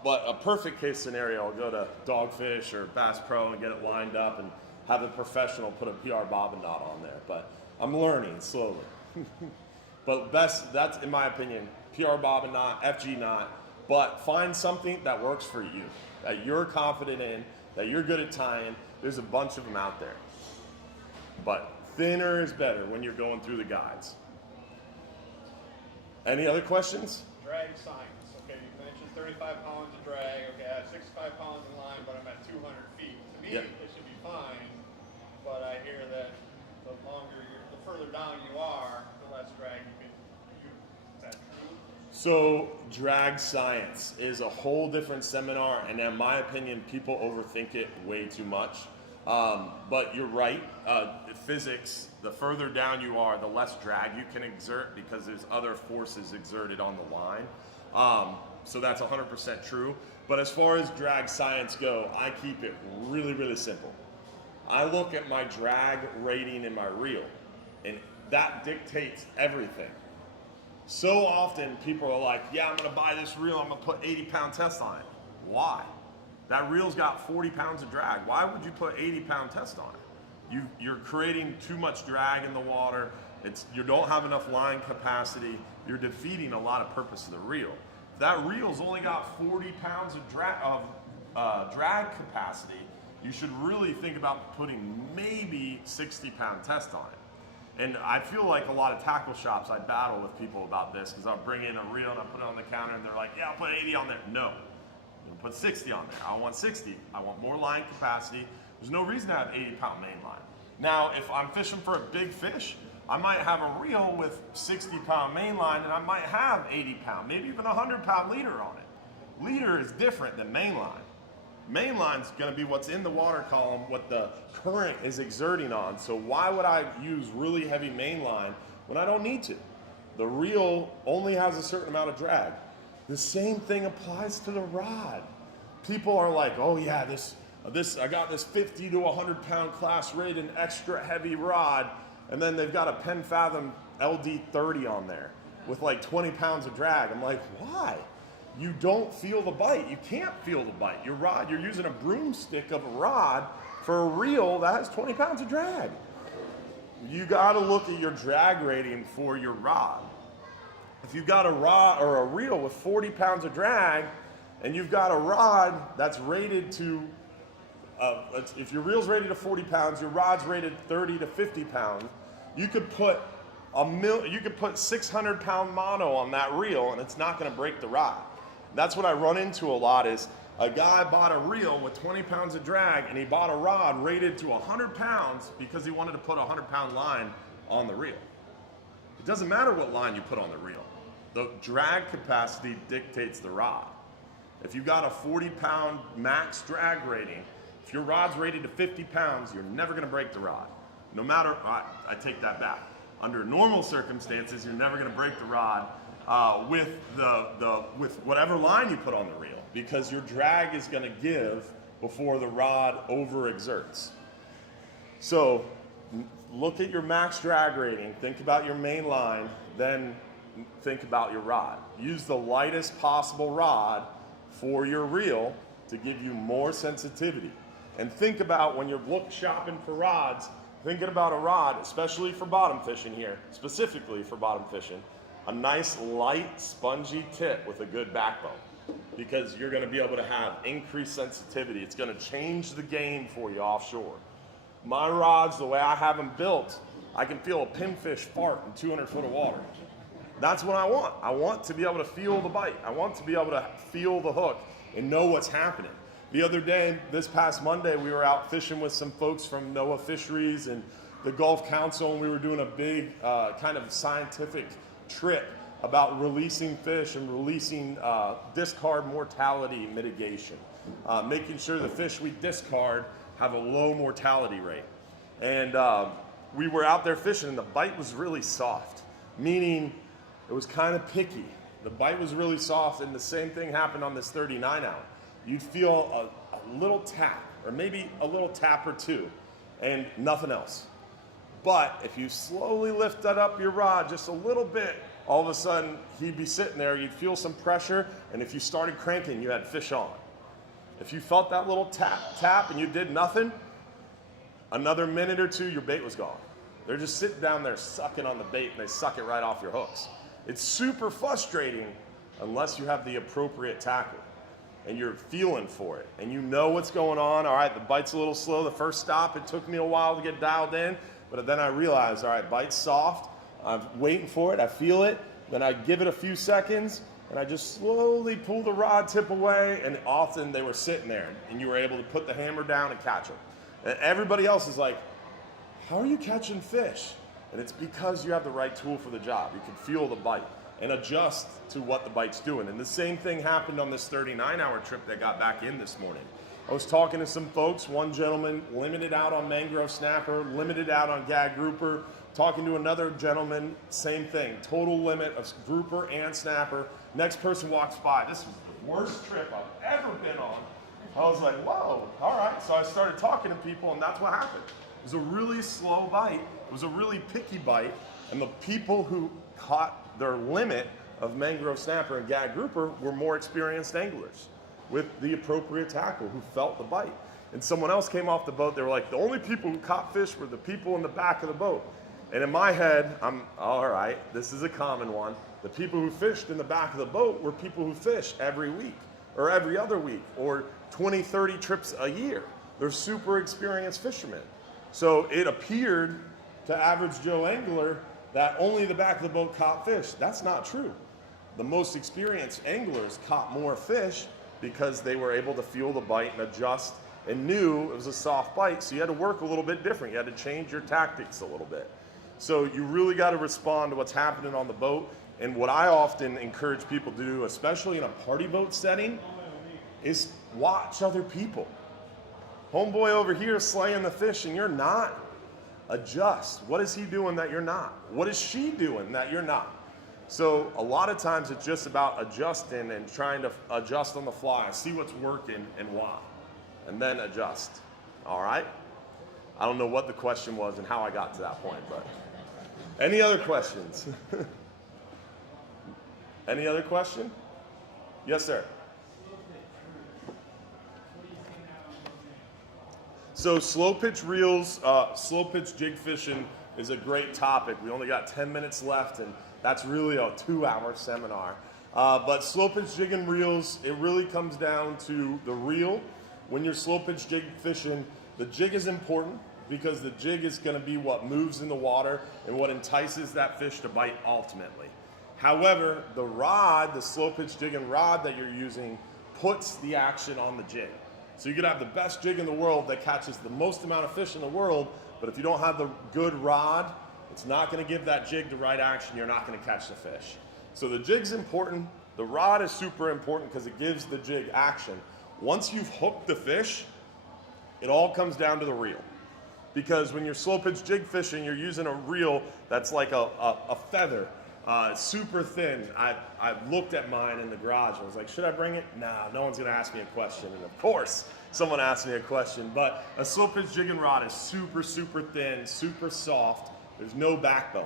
But a perfect case scenario, I'll go to Dogfish or Bass Pro and get it lined up and have a professional put a PR bobbin knot on there. But I'm learning slowly. But that's in my opinion, PR bobbin knot, FG knot, but find something that works for you, that you're confident in, that you're good at tying. There's a bunch of them out there. But thinner is better when you're going through the guides. Any other questions? Drag science. Okay, you mentioned 35 pounds of drag. Okay, I have 65 pounds in line, but I'm at 200 feet. To me, Yep. it should be fine, but I hear that the further down you are, the less drag you can use. Is that true? So drag science is a whole different seminar, and in my opinion, people overthink it way too much. But you're right, physics, the further down you are, the less drag you can exert because there's other forces exerted on the line. So that's 100% true. But as far as drag science go, I keep it really, really simple. I look at my drag rating in my reel, and that dictates everything. So often people are like, yeah, I'm gonna buy this reel, I'm gonna put 80-pound test on it. Why? That reel's got 40 pounds of drag. Why would you put 80-pound test on it? You're creating too much drag in the water. You don't have enough line capacity. You're defeating a lot of purpose of the reel. If that reel's only got 40 pounds of drag capacity, you should really think about putting maybe 60-pound test on it. And I feel like a lot of tackle shops, I battle with people about this because I'll bring in a reel and I'll put it on the counter and they're like, yeah, I'll put 80 on there. No, I'm gonna put 60 on there. I want 60. I want more line capacity. There's no reason to have 80-pound main line. Now, if I'm fishing for a big fish, I might have a reel with 60-pound main line and I might have 80-pound, maybe even 100-pound leader on it. Leader is different than main line. Main line's gonna be what's in the water column, what the current is exerting on. So why would I use really heavy main line when I don't need to? The reel only has a certain amount of drag. The same thing applies to the rod. People are like, oh yeah, I got this 50 to 100-pound class rated extra heavy rod, and then they've got a Penn Fathom LD30 on there with like 20 pounds of drag. I'm like, why? you don't feel the bite. You can't feel the bite. Your rod, you're using a broomstick of a rod for a reel that has 20 pounds of drag. You gotta look at your drag rating for your rod. If you've got a rod or a reel with 40 pounds of drag, and you've got a rod that's rated to, if your reel's rated to 40 pounds, your rod's rated 30 to 50 pounds, you could put 600-pound mono on that reel, and it's not gonna break the rod. That's what I run into a lot is, a guy bought a reel with 20 pounds of drag, and he bought a rod rated to 100 pounds because he wanted to put a 100-pound line on the reel. It doesn't matter what line you put on the reel. The drag capacity dictates the rod. If you've got a 40-pound max drag rating, if your rod's rated to 50 pounds, you're never gonna break the rod. No matter, I take that back. Under normal circumstances, you're never gonna break the rod with whatever line you put on the reel, because your drag is gonna give before the rod overexerts. So look at your max drag rating, think about your main line, then think about your rod. Use the lightest possible rod for your reel to give you more sensitivity. And think about when you're shopping for rods, thinking about a rod, especially for bottom fishing here, specifically for bottom fishing, a nice light spongy tip with a good backbone, because you're gonna be able to have increased sensitivity. It's gonna change the game for you offshore. My rods, the way I have them built, I can feel a pinfish fart in 200 foot of water. That's what I want. I want to be able to feel the bite. I want to be able to feel the hook and know what's happening. The other day, this past Monday, we were out fishing with some folks from NOAA Fisheries and the Gulf Council, and we were doing a big kind of scientific trip about releasing fish and releasing discard mortality mitigation, making sure the fish we discard have a low mortality rate. And we were out there fishing, and the bite was really soft, meaning it was kind of picky. The bite was really soft, and the same thing happened on this 39 ounce. You'd feel a little tap, or maybe a little tap or two, and nothing else. But if you slowly lifted up your rod just a little bit, all of a sudden he'd be sitting there, you'd feel some pressure, and if you started cranking, you had fish on. If you felt that little tap and you did nothing, another minute or two, your bait was gone. They're just sitting down there sucking on the bait, and they suck it right off your hooks. It's super frustrating unless you have the appropriate tackle and you're feeling for it and you know what's going on. All right, the bite's a little slow. The first stop, it took me a while to get dialed in, but then I realized, all right, bite's soft. I'm waiting for it. I feel it. Then I give it a few seconds, and I just slowly pull the rod tip away, and often they were sitting there, and you were able to put the hammer down and catch them. And everybody else is like, how are you catching fish? And it's because you have the right tool for the job. You can feel the bite and adjust to what the bite's doing. And the same thing happened on this 39-hour trip that got back in this morning. I was talking to some folks. One gentleman limited out on mangrove snapper, limited out on gag grouper. Talking to another gentleman, same thing, total limit of grouper and snapper. Next person walks by. This was the worst trip I've ever been on. I was like, whoa, all right. So I started talking to people, and that's what happened. It was a really slow bite. It was a really picky bite. And the people who caught their limit of mangrove snapper and gag grouper were more experienced anglers with the appropriate tackle who felt the bite. And someone else came off the boat. They were like, the only people who caught fish were the people in the back of the boat. And in my head, I'm, all right, this is a common one. The people who fished in the back of the boat were people who fish every week or every other week or 20, 30 trips a year. They're super experienced fishermen. So it appeared to average Joe angler that only the back of the boat caught fish. That's not true. The most experienced anglers caught more fish because they were able to feel the bite and adjust and knew it was a soft bite. So you had to work a little bit different. You had to change your tactics a little bit. So you really got to respond to what's happening on the boat. And what I often encourage people to do, especially in a party boat setting, is watch other people. Homeboy over here is slaying the fish and you're not. Adjust. What is he doing that you're not? What is she doing that you're not? So a lot of times it's just about adjusting and trying to adjust on the fly, see what's working and why, and then adjust. All right? I don't know what the question was and how I got to that point, but any other questions? Any other question? Yes, sir. So slow pitch reels, slow pitch jig fishing is a great topic. We only got 10 minutes left, and that's really a 2-hour seminar. But slow pitch jig and reels, it really comes down to the reel. When you're slow pitch jig fishing, the jig is important because the jig is going to be what moves in the water and what entices that fish to bite ultimately. However, the rod, the slow pitch jig and rod that you're using, puts the action on the jig. So you could have the best jig in the world that catches the most amount of fish in the world, but if you don't have the good rod, it's not going to give that jig the right action. You're not going to catch the fish. So the jig's important. The rod is super important because it gives the jig action. Once you've hooked the fish, it all comes down to the reel. Because when you're slow pitch jig fishing, you're using a reel that's like a feather. Super thin. I looked at mine in the garage. I was like, should I bring it? Nah, no one's gonna ask me a question. And of course, someone asked me a question. But a slow pitch jigging rod is super, super thin, super soft. There's no backbone.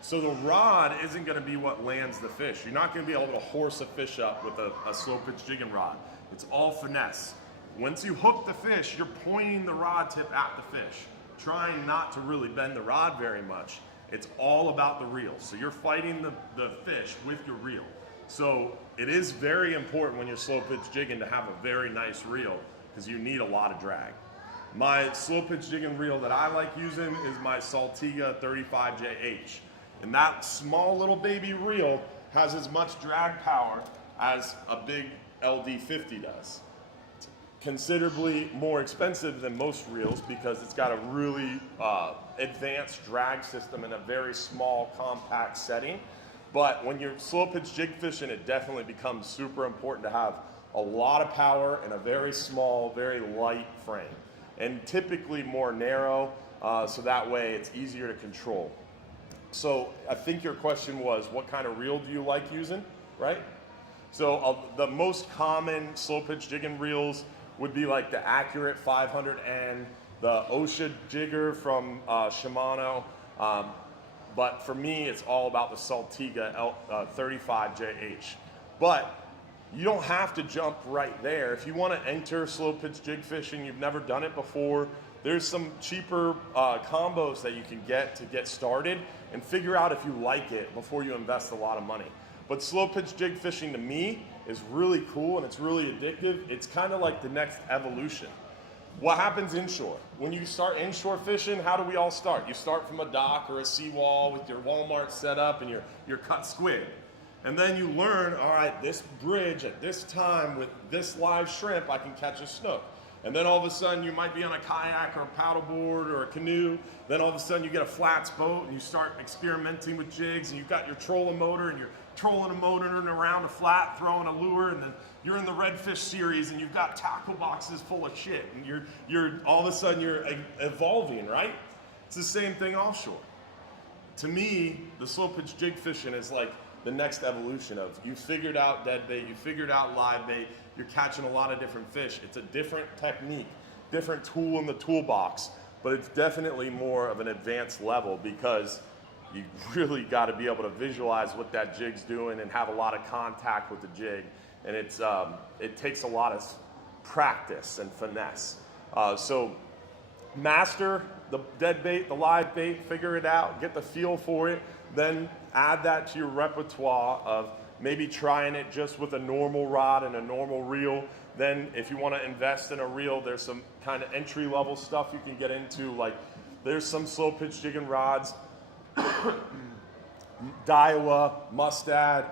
So the rod isn't gonna be what lands the fish. You're not gonna be able to horse a fish up with a slow pitch jigging rod. It's all finesse. Once you hook the fish, you're pointing the rod tip at the fish, trying not to really bend the rod very much. It's all about the reel. So you're fighting the fish with your reel. So it is very important when you're slow pitch jigging to have a very nice reel because you need a lot of drag. My slow pitch jigging reel that I like using is my Saltiga 35JH. And that small little baby reel has as much drag power as a big LD50 does. Considerably more expensive than most reels because it's got a really advanced drag system in a very small, compact setting. But when you're slow pitch jig fishing, it definitely becomes super important to have a lot of power in a very small, very light frame. And typically more narrow, so that way it's easier to control. So I think your question was, what kind of reel do you like using, right? So the most common slow pitch jigging reels would be like the Accurate 500N, the OSHA jigger from Shimano. But for me, it's all about the Saltiga 35JH. But you don't have to jump right there. If you want to enter slow pitch jig fishing, you've never done it before, there's some cheaper combos that you can get started and figure out if you like it before you invest a lot of money. But slow pitch jig fishing to me is really cool and it's really addictive. It's kind of like the next evolution. What happens inshore? When you start inshore fishing, how do we all start? You start from a dock or a seawall with your Walmart setup and your cut squid. And then you learn, all right, this bridge at this time with this live shrimp, I can catch a snook. And then all of a sudden you might be on a kayak or a paddleboard or a canoe. Then all of a sudden you get a flats boat and you start experimenting with jigs and you've got your trolling motor and you're trolling a motor around a flat, throwing a lure, and then you're in the redfish series and you've got tackle boxes full of shit and you're all of a sudden you're evolving, right? It's the same thing offshore. To me, the slow pitch jig fishing is like the next evolution of you figured out dead bait, you figured out live bait, you're catching a lot of different fish. It's a different technique, different tool in the toolbox, but it's definitely more of an advanced level because you really got to be able to visualize what that jig's doing and have a lot of contact with the jig. And it takes a lot of practice and finesse. So master the dead bait, the live bait, figure it out, get the feel for it, then add that to your repertoire of maybe trying it just with a normal rod and a normal reel. Then if you want to invest in a reel, there's some kind of entry level stuff you can get into, like there's some slow pitch jigging rods, Daiwa, Mustad,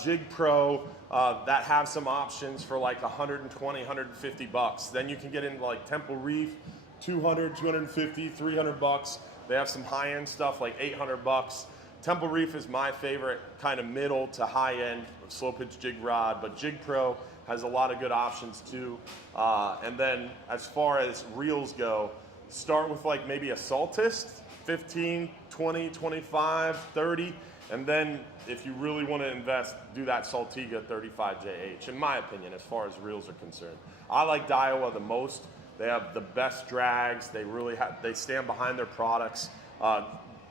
Jig Pro, that have some options for like 120, 150 bucks. Then you can get into like Temple Reef, 200, 250, 300 bucks. They have some high-end stuff like 800 bucks. Temple Reef is my favorite kind of middle to high-end slow pitch jig rod, but Jig Pro has a lot of good options too. And then as far as reels go, start with like maybe a Saltist, 15, 20, 25, 30, and then if you really want to invest, do that Saltiga 35JH, in my opinion, as far as reels are concerned. I like Daiwa the most. They have the best drags. They stand behind their products.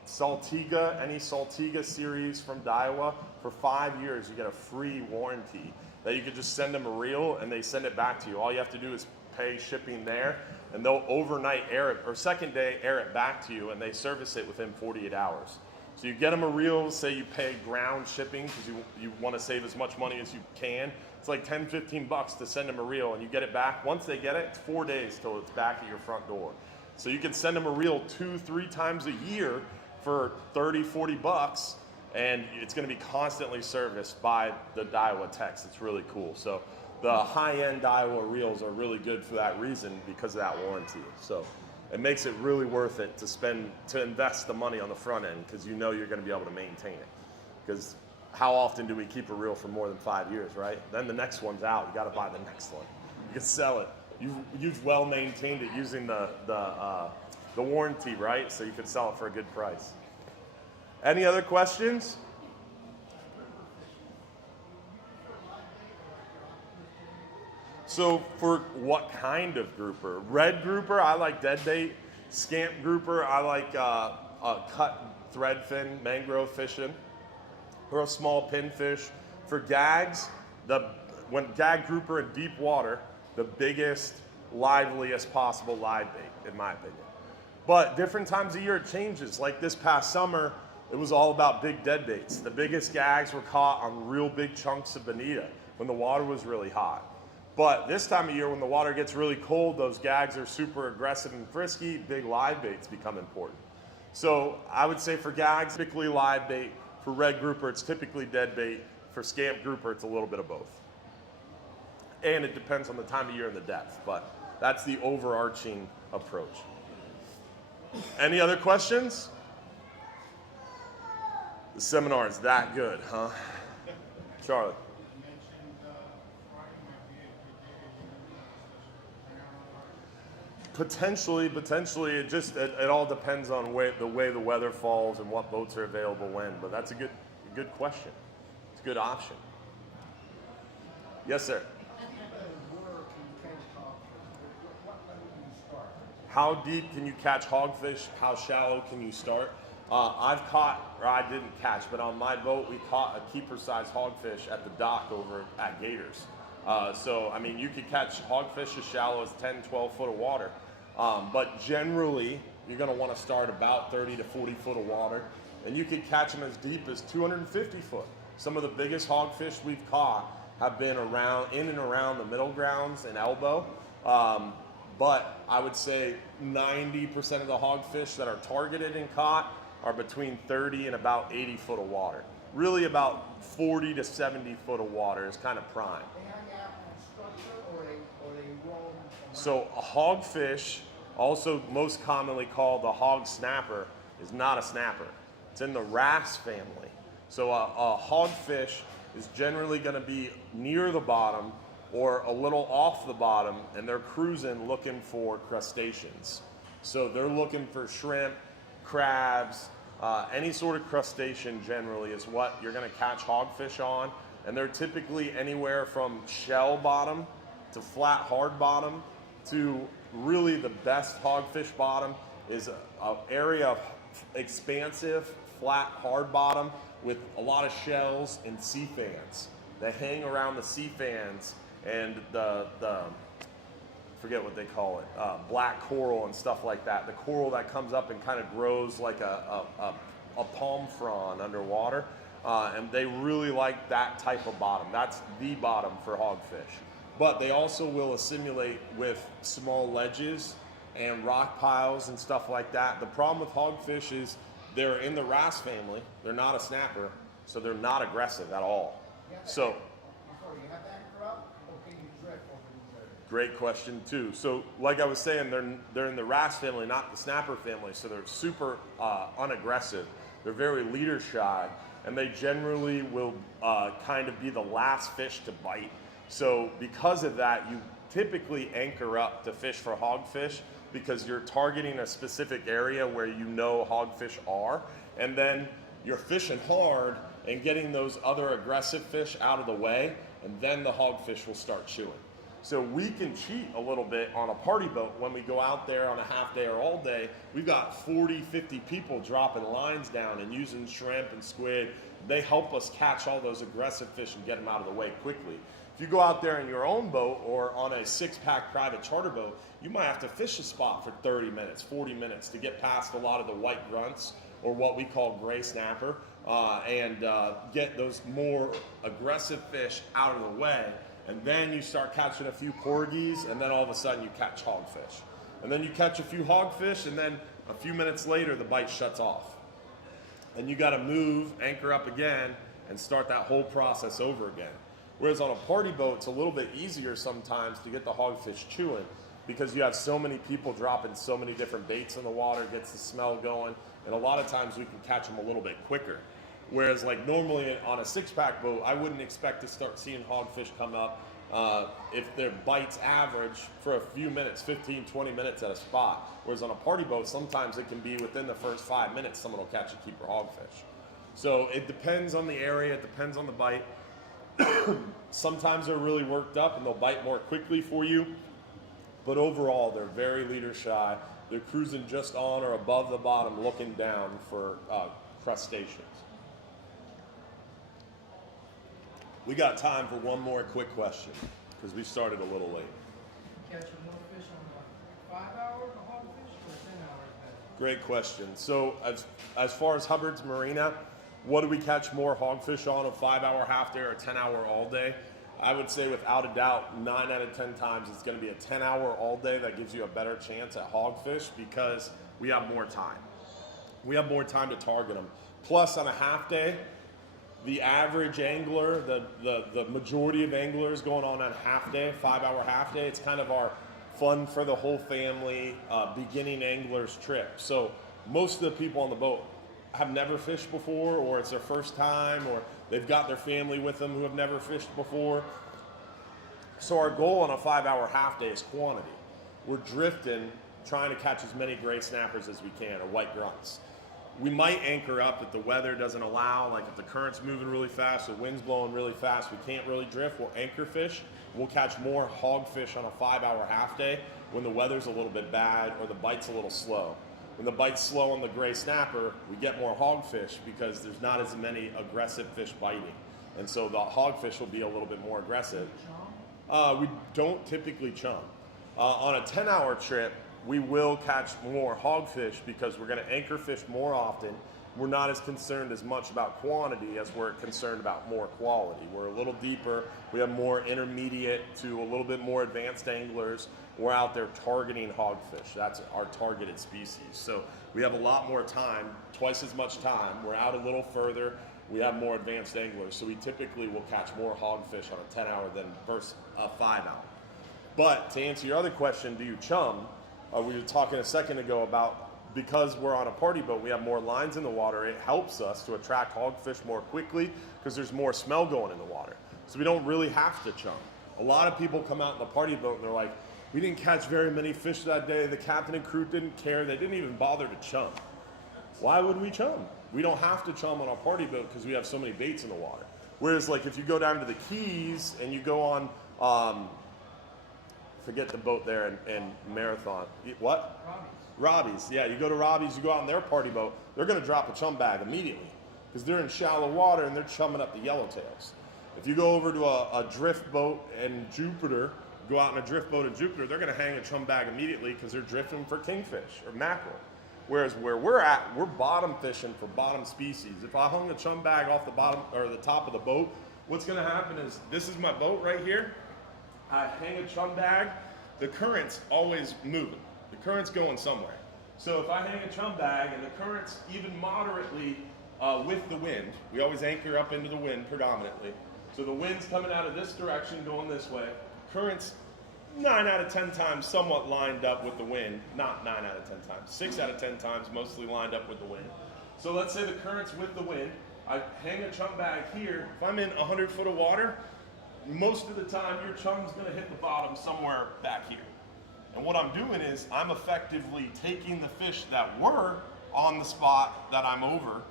Saltiga, any Saltiga series from Daiwa, for 5 years you get a free warranty. that you could just send them a reel and they send it back to you. All you have to do is pay shipping there, and they'll overnight air it, or second day air it back to you, and they service it within 48 hours. So you get them a reel, say you pay ground shipping because you want to save as much money as you can. It's like 10, 15 bucks to send them a reel, and you get it back. Once they get it, it's 4 days till it's back at your front door. So you can send them a reel 2-3 times a year for 30, 40 bucks, and it's going to be constantly serviced by the Daiwa techs. It's really cool. So the high-end Daiwa reels are really good for that reason because of that warranty. So it makes it really worth it to invest the money on the front end because you know you're going to be able to maintain it. Because how often do we keep a reel for more than 5 years, right? Then the next one's out. You got to buy the next one. You can sell it. You've well maintained it using the warranty, right? So you can sell it for a good price. Any other questions? So for what kind of grouper? Red grouper, I like dead bait. Scamp grouper, I like cut threadfin, mangrove fishing, or a small pinfish. For gags, when gag grouper in deep water, the biggest, liveliest possible live bait, in my opinion. But different times of year it changes. Like this past summer, it was all about big dead baits. The biggest gags were caught on real big chunks of bonita when the water was really hot. But this time of year, when the water gets really cold, those gags are super aggressive and frisky, big live baits become important. So I would say for gags, typically live bait. For red grouper, it's typically dead bait. For scamp grouper, it's a little bit of both. And it depends on the time of year and the depth, but that's the overarching approach. Any other questions? The seminar is that good, huh? Charlie. Potentially, it all depends on the way the weather falls and what boats are available when. But that's a good question. It's a good option. Yes, sir. How deep can you catch hogfish? How shallow can you start? I've caught, or I didn't catch, but on my boat we caught a keeper-sized hogfish at the dock over at Gators. So, I mean, you could catch hogfish as shallow as 10, 12 foot of water. But generally, you're going to want to start about 30 to 40 foot of water. And you could catch them as deep as 250 foot. Some of the biggest hogfish we've caught have been in and around the middle grounds and elbow. But I would say 90% of the hogfish that are targeted and caught are between 30 and about 80 foot of water. Really about 40 to 70 foot of water is kind of prime. So a hogfish, also most commonly called the hog snapper, is not a snapper. It's in the wrasse family. So a hogfish is generally going to be near the bottom or a little off the bottom, and they're cruising looking for crustaceans. So they're looking for shrimp, crabs, any sort of crustacean generally is what you're going to catch hogfish on. And they're typically anywhere from shell bottom to flat hard bottom to really the best hogfish bottom is an area of expansive flat hard bottom with a lot of shells and sea fans. They hang around the sea fans and the forget what they call it, black coral and stuff like that. The coral that comes up and kind of grows like a palm frond underwater. And they really like that type of bottom. That's the bottom for hogfish. But they also will assimilate with small ledges and rock piles and stuff like that. The problem with hogfish is they're in the wrasse family. They're not a snapper, so they're not aggressive at all. So, great question too. So, like I was saying, they're in the wrasse family, not the snapper family. So they're super unaggressive. They're very leader shy, and they generally will kind of be the last fish to bite. So because of that, you typically anchor up to fish for hogfish because you're targeting a specific area where you know hogfish are, and then you're fishing hard and getting those other aggressive fish out of the way, and then the hogfish will start chewing. So we can cheat a little bit on a party boat when we go out there on a half day or all day. We've got 40, 50 people dropping lines down and using shrimp and squid. They help us catch all those aggressive fish and get them out of the way quickly. If you go out there in your own boat or on a 6-pack private charter boat, you might have to fish a spot for 30 minutes, 40 minutes to get past a lot of the white grunts or what we call gray snapper and get those more aggressive fish out of the way. And then you start catching a few porgies, and then all of a sudden you catch hogfish. And then you catch a few hogfish, and then a few minutes later the bite shuts off. And you got to move, anchor up again, and start that whole process over again. Whereas on a party boat, it's a little bit easier sometimes to get the hogfish chewing because you have so many people dropping so many different baits in the water, gets the smell going, and a lot of times we can catch them a little bit quicker. Whereas like normally on a 6-pack boat, I wouldn't expect to start seeing hogfish come up if their bites average for a few minutes, 15, 20 minutes at a spot. Whereas on a party boat, sometimes it can be within the first 5 minutes, someone will catch a keeper hogfish. So it depends on the area, it depends on the bite. Sometimes they're really worked up and they'll bite more quickly for you. But overall, they're very leader shy. They're cruising just on or above the bottom, looking down for crustaceans. We got time for one more quick question because we started a little late. Catching more fish on like 5 hours of hogfish or 10 hours? Great question. So as far as Hubbard's Marina, what do we catch more hogfish on, a 5-hour half day or a 10-hour all day? I would say without a doubt, 9 out of 10 times it's going to be a 10-hour all day that gives you a better chance at hogfish because we have more time. We have more time to target them. Plus on a half day, the average angler, the majority of anglers going on a half day, 5-hour half day, it's kind of our fun for the whole family beginning anglers trip. So most of the people on the boat have never fished before, or it's their first time, or they've got their family with them who have never fished before. So our goal on a 5-hour half day is quantity. We're drifting, trying to catch as many gray snappers as we can, or white grunts. We might anchor up if the weather doesn't allow, like if the current's moving really fast, the wind's blowing really fast, we can't really drift, we'll anchor fish. We'll catch more hogfish on a 5-hour half day when the weather's a little bit bad or the bite's a little slow. When the bite's slow on the gray snapper, we get more hogfish because there's not as many aggressive fish biting. And so the hogfish will be a little bit more aggressive. We don't typically chum. On a 10-hour trip, we will catch more hogfish because we're going to anchor fish more often. We're not as concerned as much about quantity as we're concerned about more quality. We're a little deeper. We have more intermediate to a little bit more advanced anglers. We're out there targeting hogfish. That's our targeted species. So we have a lot more time, twice as much time. We're out a little further. We have more advanced anglers. So we typically will catch more hogfish on a 10-hour than versus a 5-hour. But to answer your other question, do you chum? We were talking a second ago about because we're on a party boat, we have more lines in the water. It helps us to attract hogfish more quickly because there's more smell going in the water. So we don't really have to chum. A lot of people come out in the party boat and they're like, we didn't catch very many fish that day. The captain and crew didn't care. They didn't even bother to chum. Why would we chum? We don't have to chum on a party boat because we have so many baits in the water. Whereas like if you go down to the Keys and you go on, forget the boat there in Marathon. What? Robbie's. Yeah, you go to Robbie's, you go out in their party boat, they're going to drop a chum bag immediately because they're in shallow water and they're chumming up the yellowtails. If you go over to a drift boat in Jupiter, go out in a drift boat in Jupiter, they're going to hang a chum bag immediately because they're drifting for kingfish or mackerel. Whereas where we're at, we're bottom fishing for bottom species. If I hung a chum bag off the bottom or the top of the boat, what's going to happen is this is my boat right here. I hang a chum bag, the current's always moving. The current's going somewhere. So if I hang a chum bag and the current's even moderately with the wind, we always anchor up into the wind predominantly. So the wind's coming out of this direction, going this way. Current's 9 out of 10 times somewhat lined up with the wind. Not 9 out of 10 times, 6 out of 10 times mostly lined up with the wind. So let's say the current's with the wind. I hang a chum bag here. If I'm in 100 foot of water, most of the time your chum's gonna hit the bottom somewhere back here. And what I'm doing is I'm effectively taking the fish that were on the spot that I'm over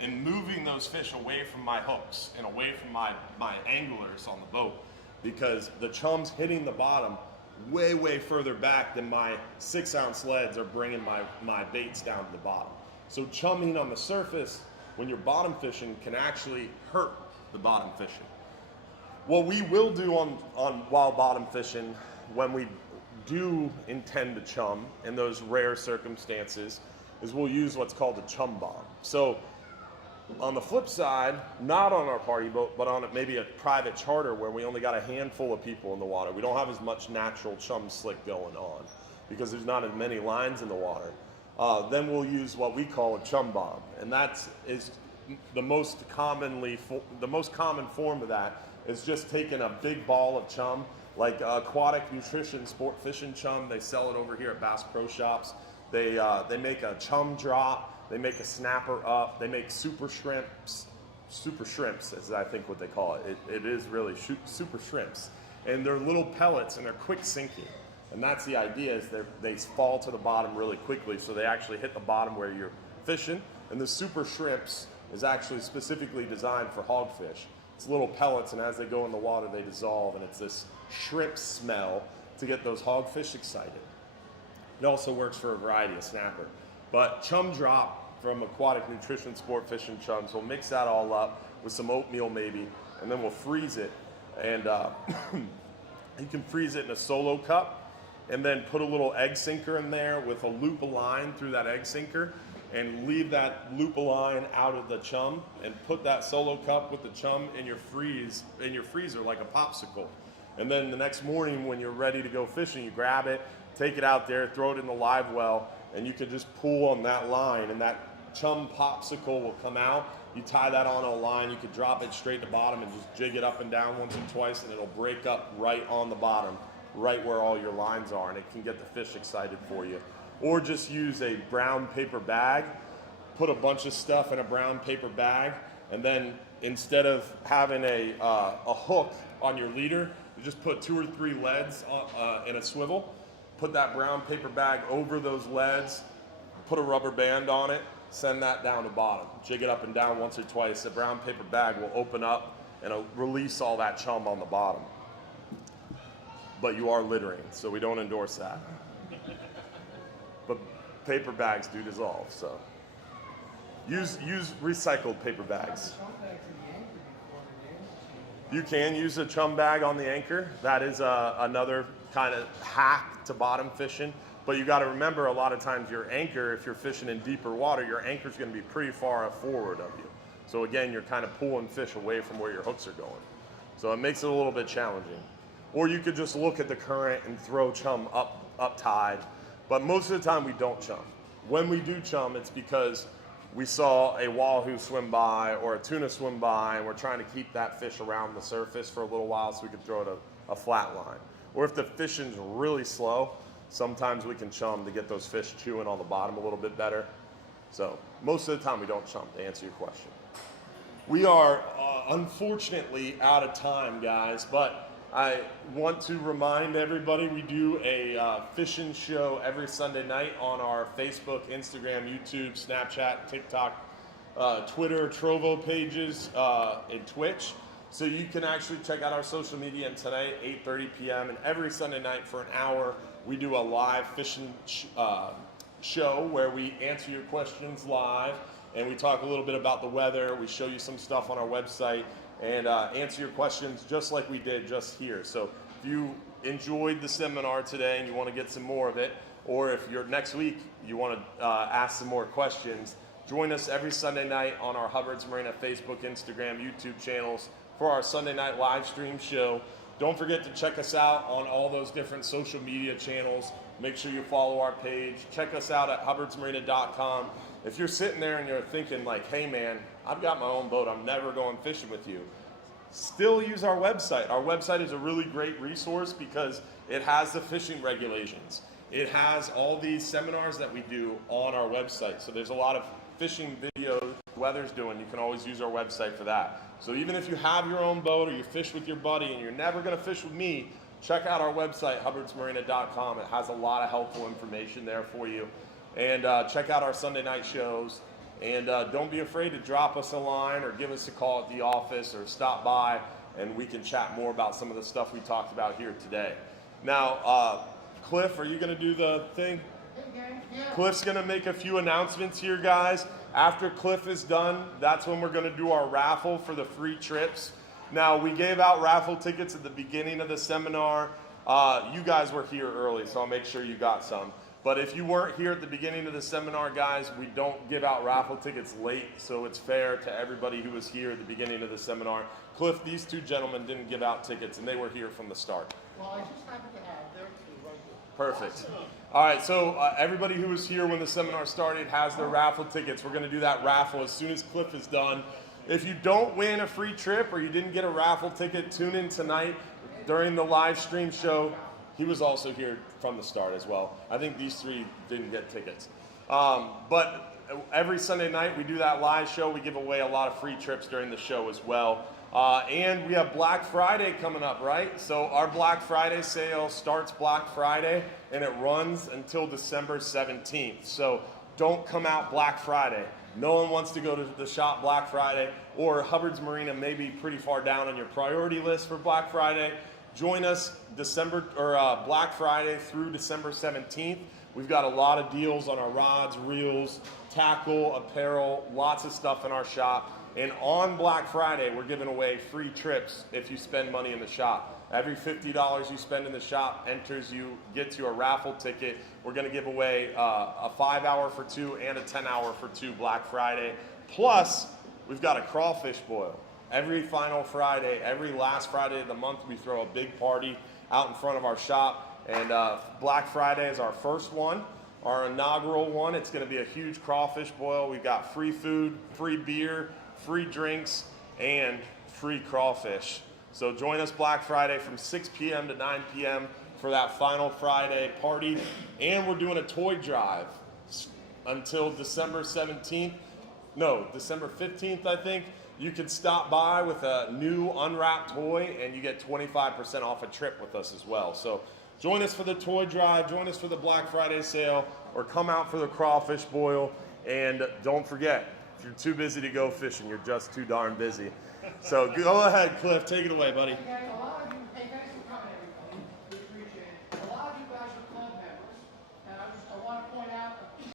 and moving those fish away from my hooks and away from my anglers on the boat because the chum's hitting the bottom way, way further back than my 6-ounce leads are bringing my baits down to the bottom. So chumming on the surface when you're bottom fishing can actually hurt the bottom fishing. What we will do on wild bottom fishing when we do intend to chum in those rare circumstances is we'll use what's called a chum bomb. So on the flip side, not on our party boat, but on maybe a private charter where we only got a handful of people in the water, we don't have as much natural chum slick going on because there's not as many lines in the water. Then we'll use what we call a chum bomb, and that is the most common form of that is just taking a big ball of chum, like aquatic nutrition sport fishing chum. They sell it over here at Bass Pro Shops. They make a chum drop, they make a snapper up, they make super shrimps is I think what they call it. It is really super shrimps, and they're little pellets and they're quick sinking. And that's the idea, is they fall to the bottom really quickly, so they actually hit the bottom where you're fishing. And the super shrimps is actually specifically designed for hogfish. It's little pellets, and as they go in the water, they dissolve, and it's this shrimp smell to get those hogfish excited. It also works for a variety of snapper. But chum drop from aquatic nutrition sport fishing chums, we'll mix that all up with some oatmeal maybe, and then we'll freeze it. And you can freeze it in a solo cup, and then put a little egg sinker in there with a loop of line through that egg sinker, and leave that loop of line out of the chum, and put that solo cup with the chum in your freezer like a popsicle. And then the next morning when you're ready to go fishing, you grab it, take it out there, throw it in the live well, and you can just pull on that line, and that chum popsicle will come out. You tie that on a line, you could drop it straight to the bottom and just jig it up and down once or twice, and it'll break up right on the bottom, right where all your lines are, and it can get the fish excited for you. Or just use a brown paper bag, put a bunch of stuff in a brown paper bag, and then instead of having a hook on your leader, you just put 2 or 3 leads in a swivel, put that brown paper bag over those leads, put a rubber band on it, send that down to bottom, jig it up and down once or twice. The brown paper bag will open up and it'll release all that chum on the bottom. But you are littering, so we don't endorse that. But paper bags do dissolve, so use recycled paper bags. You can use a chum bag on the anchor. That is another kind of hack to bottom fishing. But you got to remember, a lot of times your anchor, if you're fishing in deeper water, your anchor is going to be pretty far forward of you. So again, you're kind of pulling fish away from where your hooks are going. So it makes it a little bit challenging. Or you could just look at the current and throw chum up tide. But most of the time we don't chum. When we do chum, it's because we saw a wahoo swim by or a tuna swim by, and we're trying to keep that fish around the surface for a little while so we can throw it a flat line. Or if the fishing's really slow, sometimes we can chum to get those fish chewing on the bottom a little bit better. So most of the time we don't chum, to answer your question. We are unfortunately out of time, guys, but I want to remind everybody we do a fishing show every Sunday night on our Facebook, Instagram, YouTube, Snapchat, TikTok, Twitter, Trovo pages, and Twitch. So you can actually check out our social media, and tonight, 8:30 p.m., and every Sunday night for an hour, we do a live fishing show where we answer your questions live, and we talk a little bit about the weather. We show you some stuff on our website, and answer your questions just like we did just here. So if you enjoyed the seminar today and you want to get some more of it, or if you're next week you want to ask some more questions, join us every Sunday night on our Hubbard's Marina Facebook, Instagram, YouTube channels for our Sunday night live stream show. Don't forget to check us out on all those different social media channels. Make sure you follow our page. Check us out at hubbardsmarina.com. If you're sitting there and you're thinking like, hey man, I've got my own boat, I'm never going fishing with you, still use our website. Our website is a really great resource because it has the fishing regulations. It has all these seminars that we do on our website. So there's a lot of fishing videos the weather's doing. You can always use our website for that. So even if you have your own boat or you fish with your buddy and you're never going to fish with me, check out our website, hubbardsmarina.com. It has a lot of helpful information there for you. And check out our Sunday night shows. And don't be afraid to drop us a line or give us a call at the office or stop by, and we can chat more about some of the stuff we talked about here today. Now, Cliff, are you going to do the thing? Yeah. Cliff's going to make a few announcements here, guys. After Cliff is done, that's when we're going to do our raffle for the free trips. Now, we gave out raffle tickets at the beginning of the seminar. You guys were here early, so I'll make sure you got some. But if you weren't here at the beginning of the seminar, guys, we don't give out raffle tickets late, so it's fair to everybody who was here at the beginning of the seminar. Cliff, these two gentlemen didn't give out tickets, and they were here from the start. Well, I just happen to have their two right here. Perfect. All right, so everybody who was here when the seminar started has their raffle tickets. We're going to do that raffle as soon as Cliff is done. If you don't win a free trip or you didn't get a raffle ticket, tune in tonight during the live stream show. He was also here from the start as well. I think these three didn't get tickets. But every Sunday night we do that live show. We give away a lot of free trips during the show as well. And we have Black Friday coming up, right? So our Black Friday sale starts Black Friday and it runs until December 17th. So don't come out Black Friday. No one wants to go to the shop Black Friday, or Hubbard's Marina may be pretty far down on your priority list for Black Friday. Join us Black Friday through December 17th. We've got a lot of deals on our rods, reels, tackle, apparel, lots of stuff in our shop. And on Black Friday, we're giving away free trips if you spend money in the shop. Every $50 you spend in the shop gets you a raffle ticket. We're going to give away a 5-hour for two and a 10-hour for two Black Friday. Plus, we've got a crawfish boil. Every final Friday, every last Friday of the month, we throw a big party out in front of our shop. And Black Friday is our first one, our inaugural one. It's going to be a huge crawfish boil. We've got free food, free beer, free drinks, and free crawfish. So join us Black Friday from 6 p.m. to 9 p.m. for that final Friday party. And we're doing a toy drive until December 17th. No, December 15th, I think. You can stop by with a new unwrapped toy and you get 25% off a trip with us as well. So join us for the toy drive, join us for the Black Friday sale, or come out for the crawfish boil. And don't forget, if you're too busy to go fishing, you're just too darn busy. So go ahead, Cliff, take it away, buddy. Okay, a lot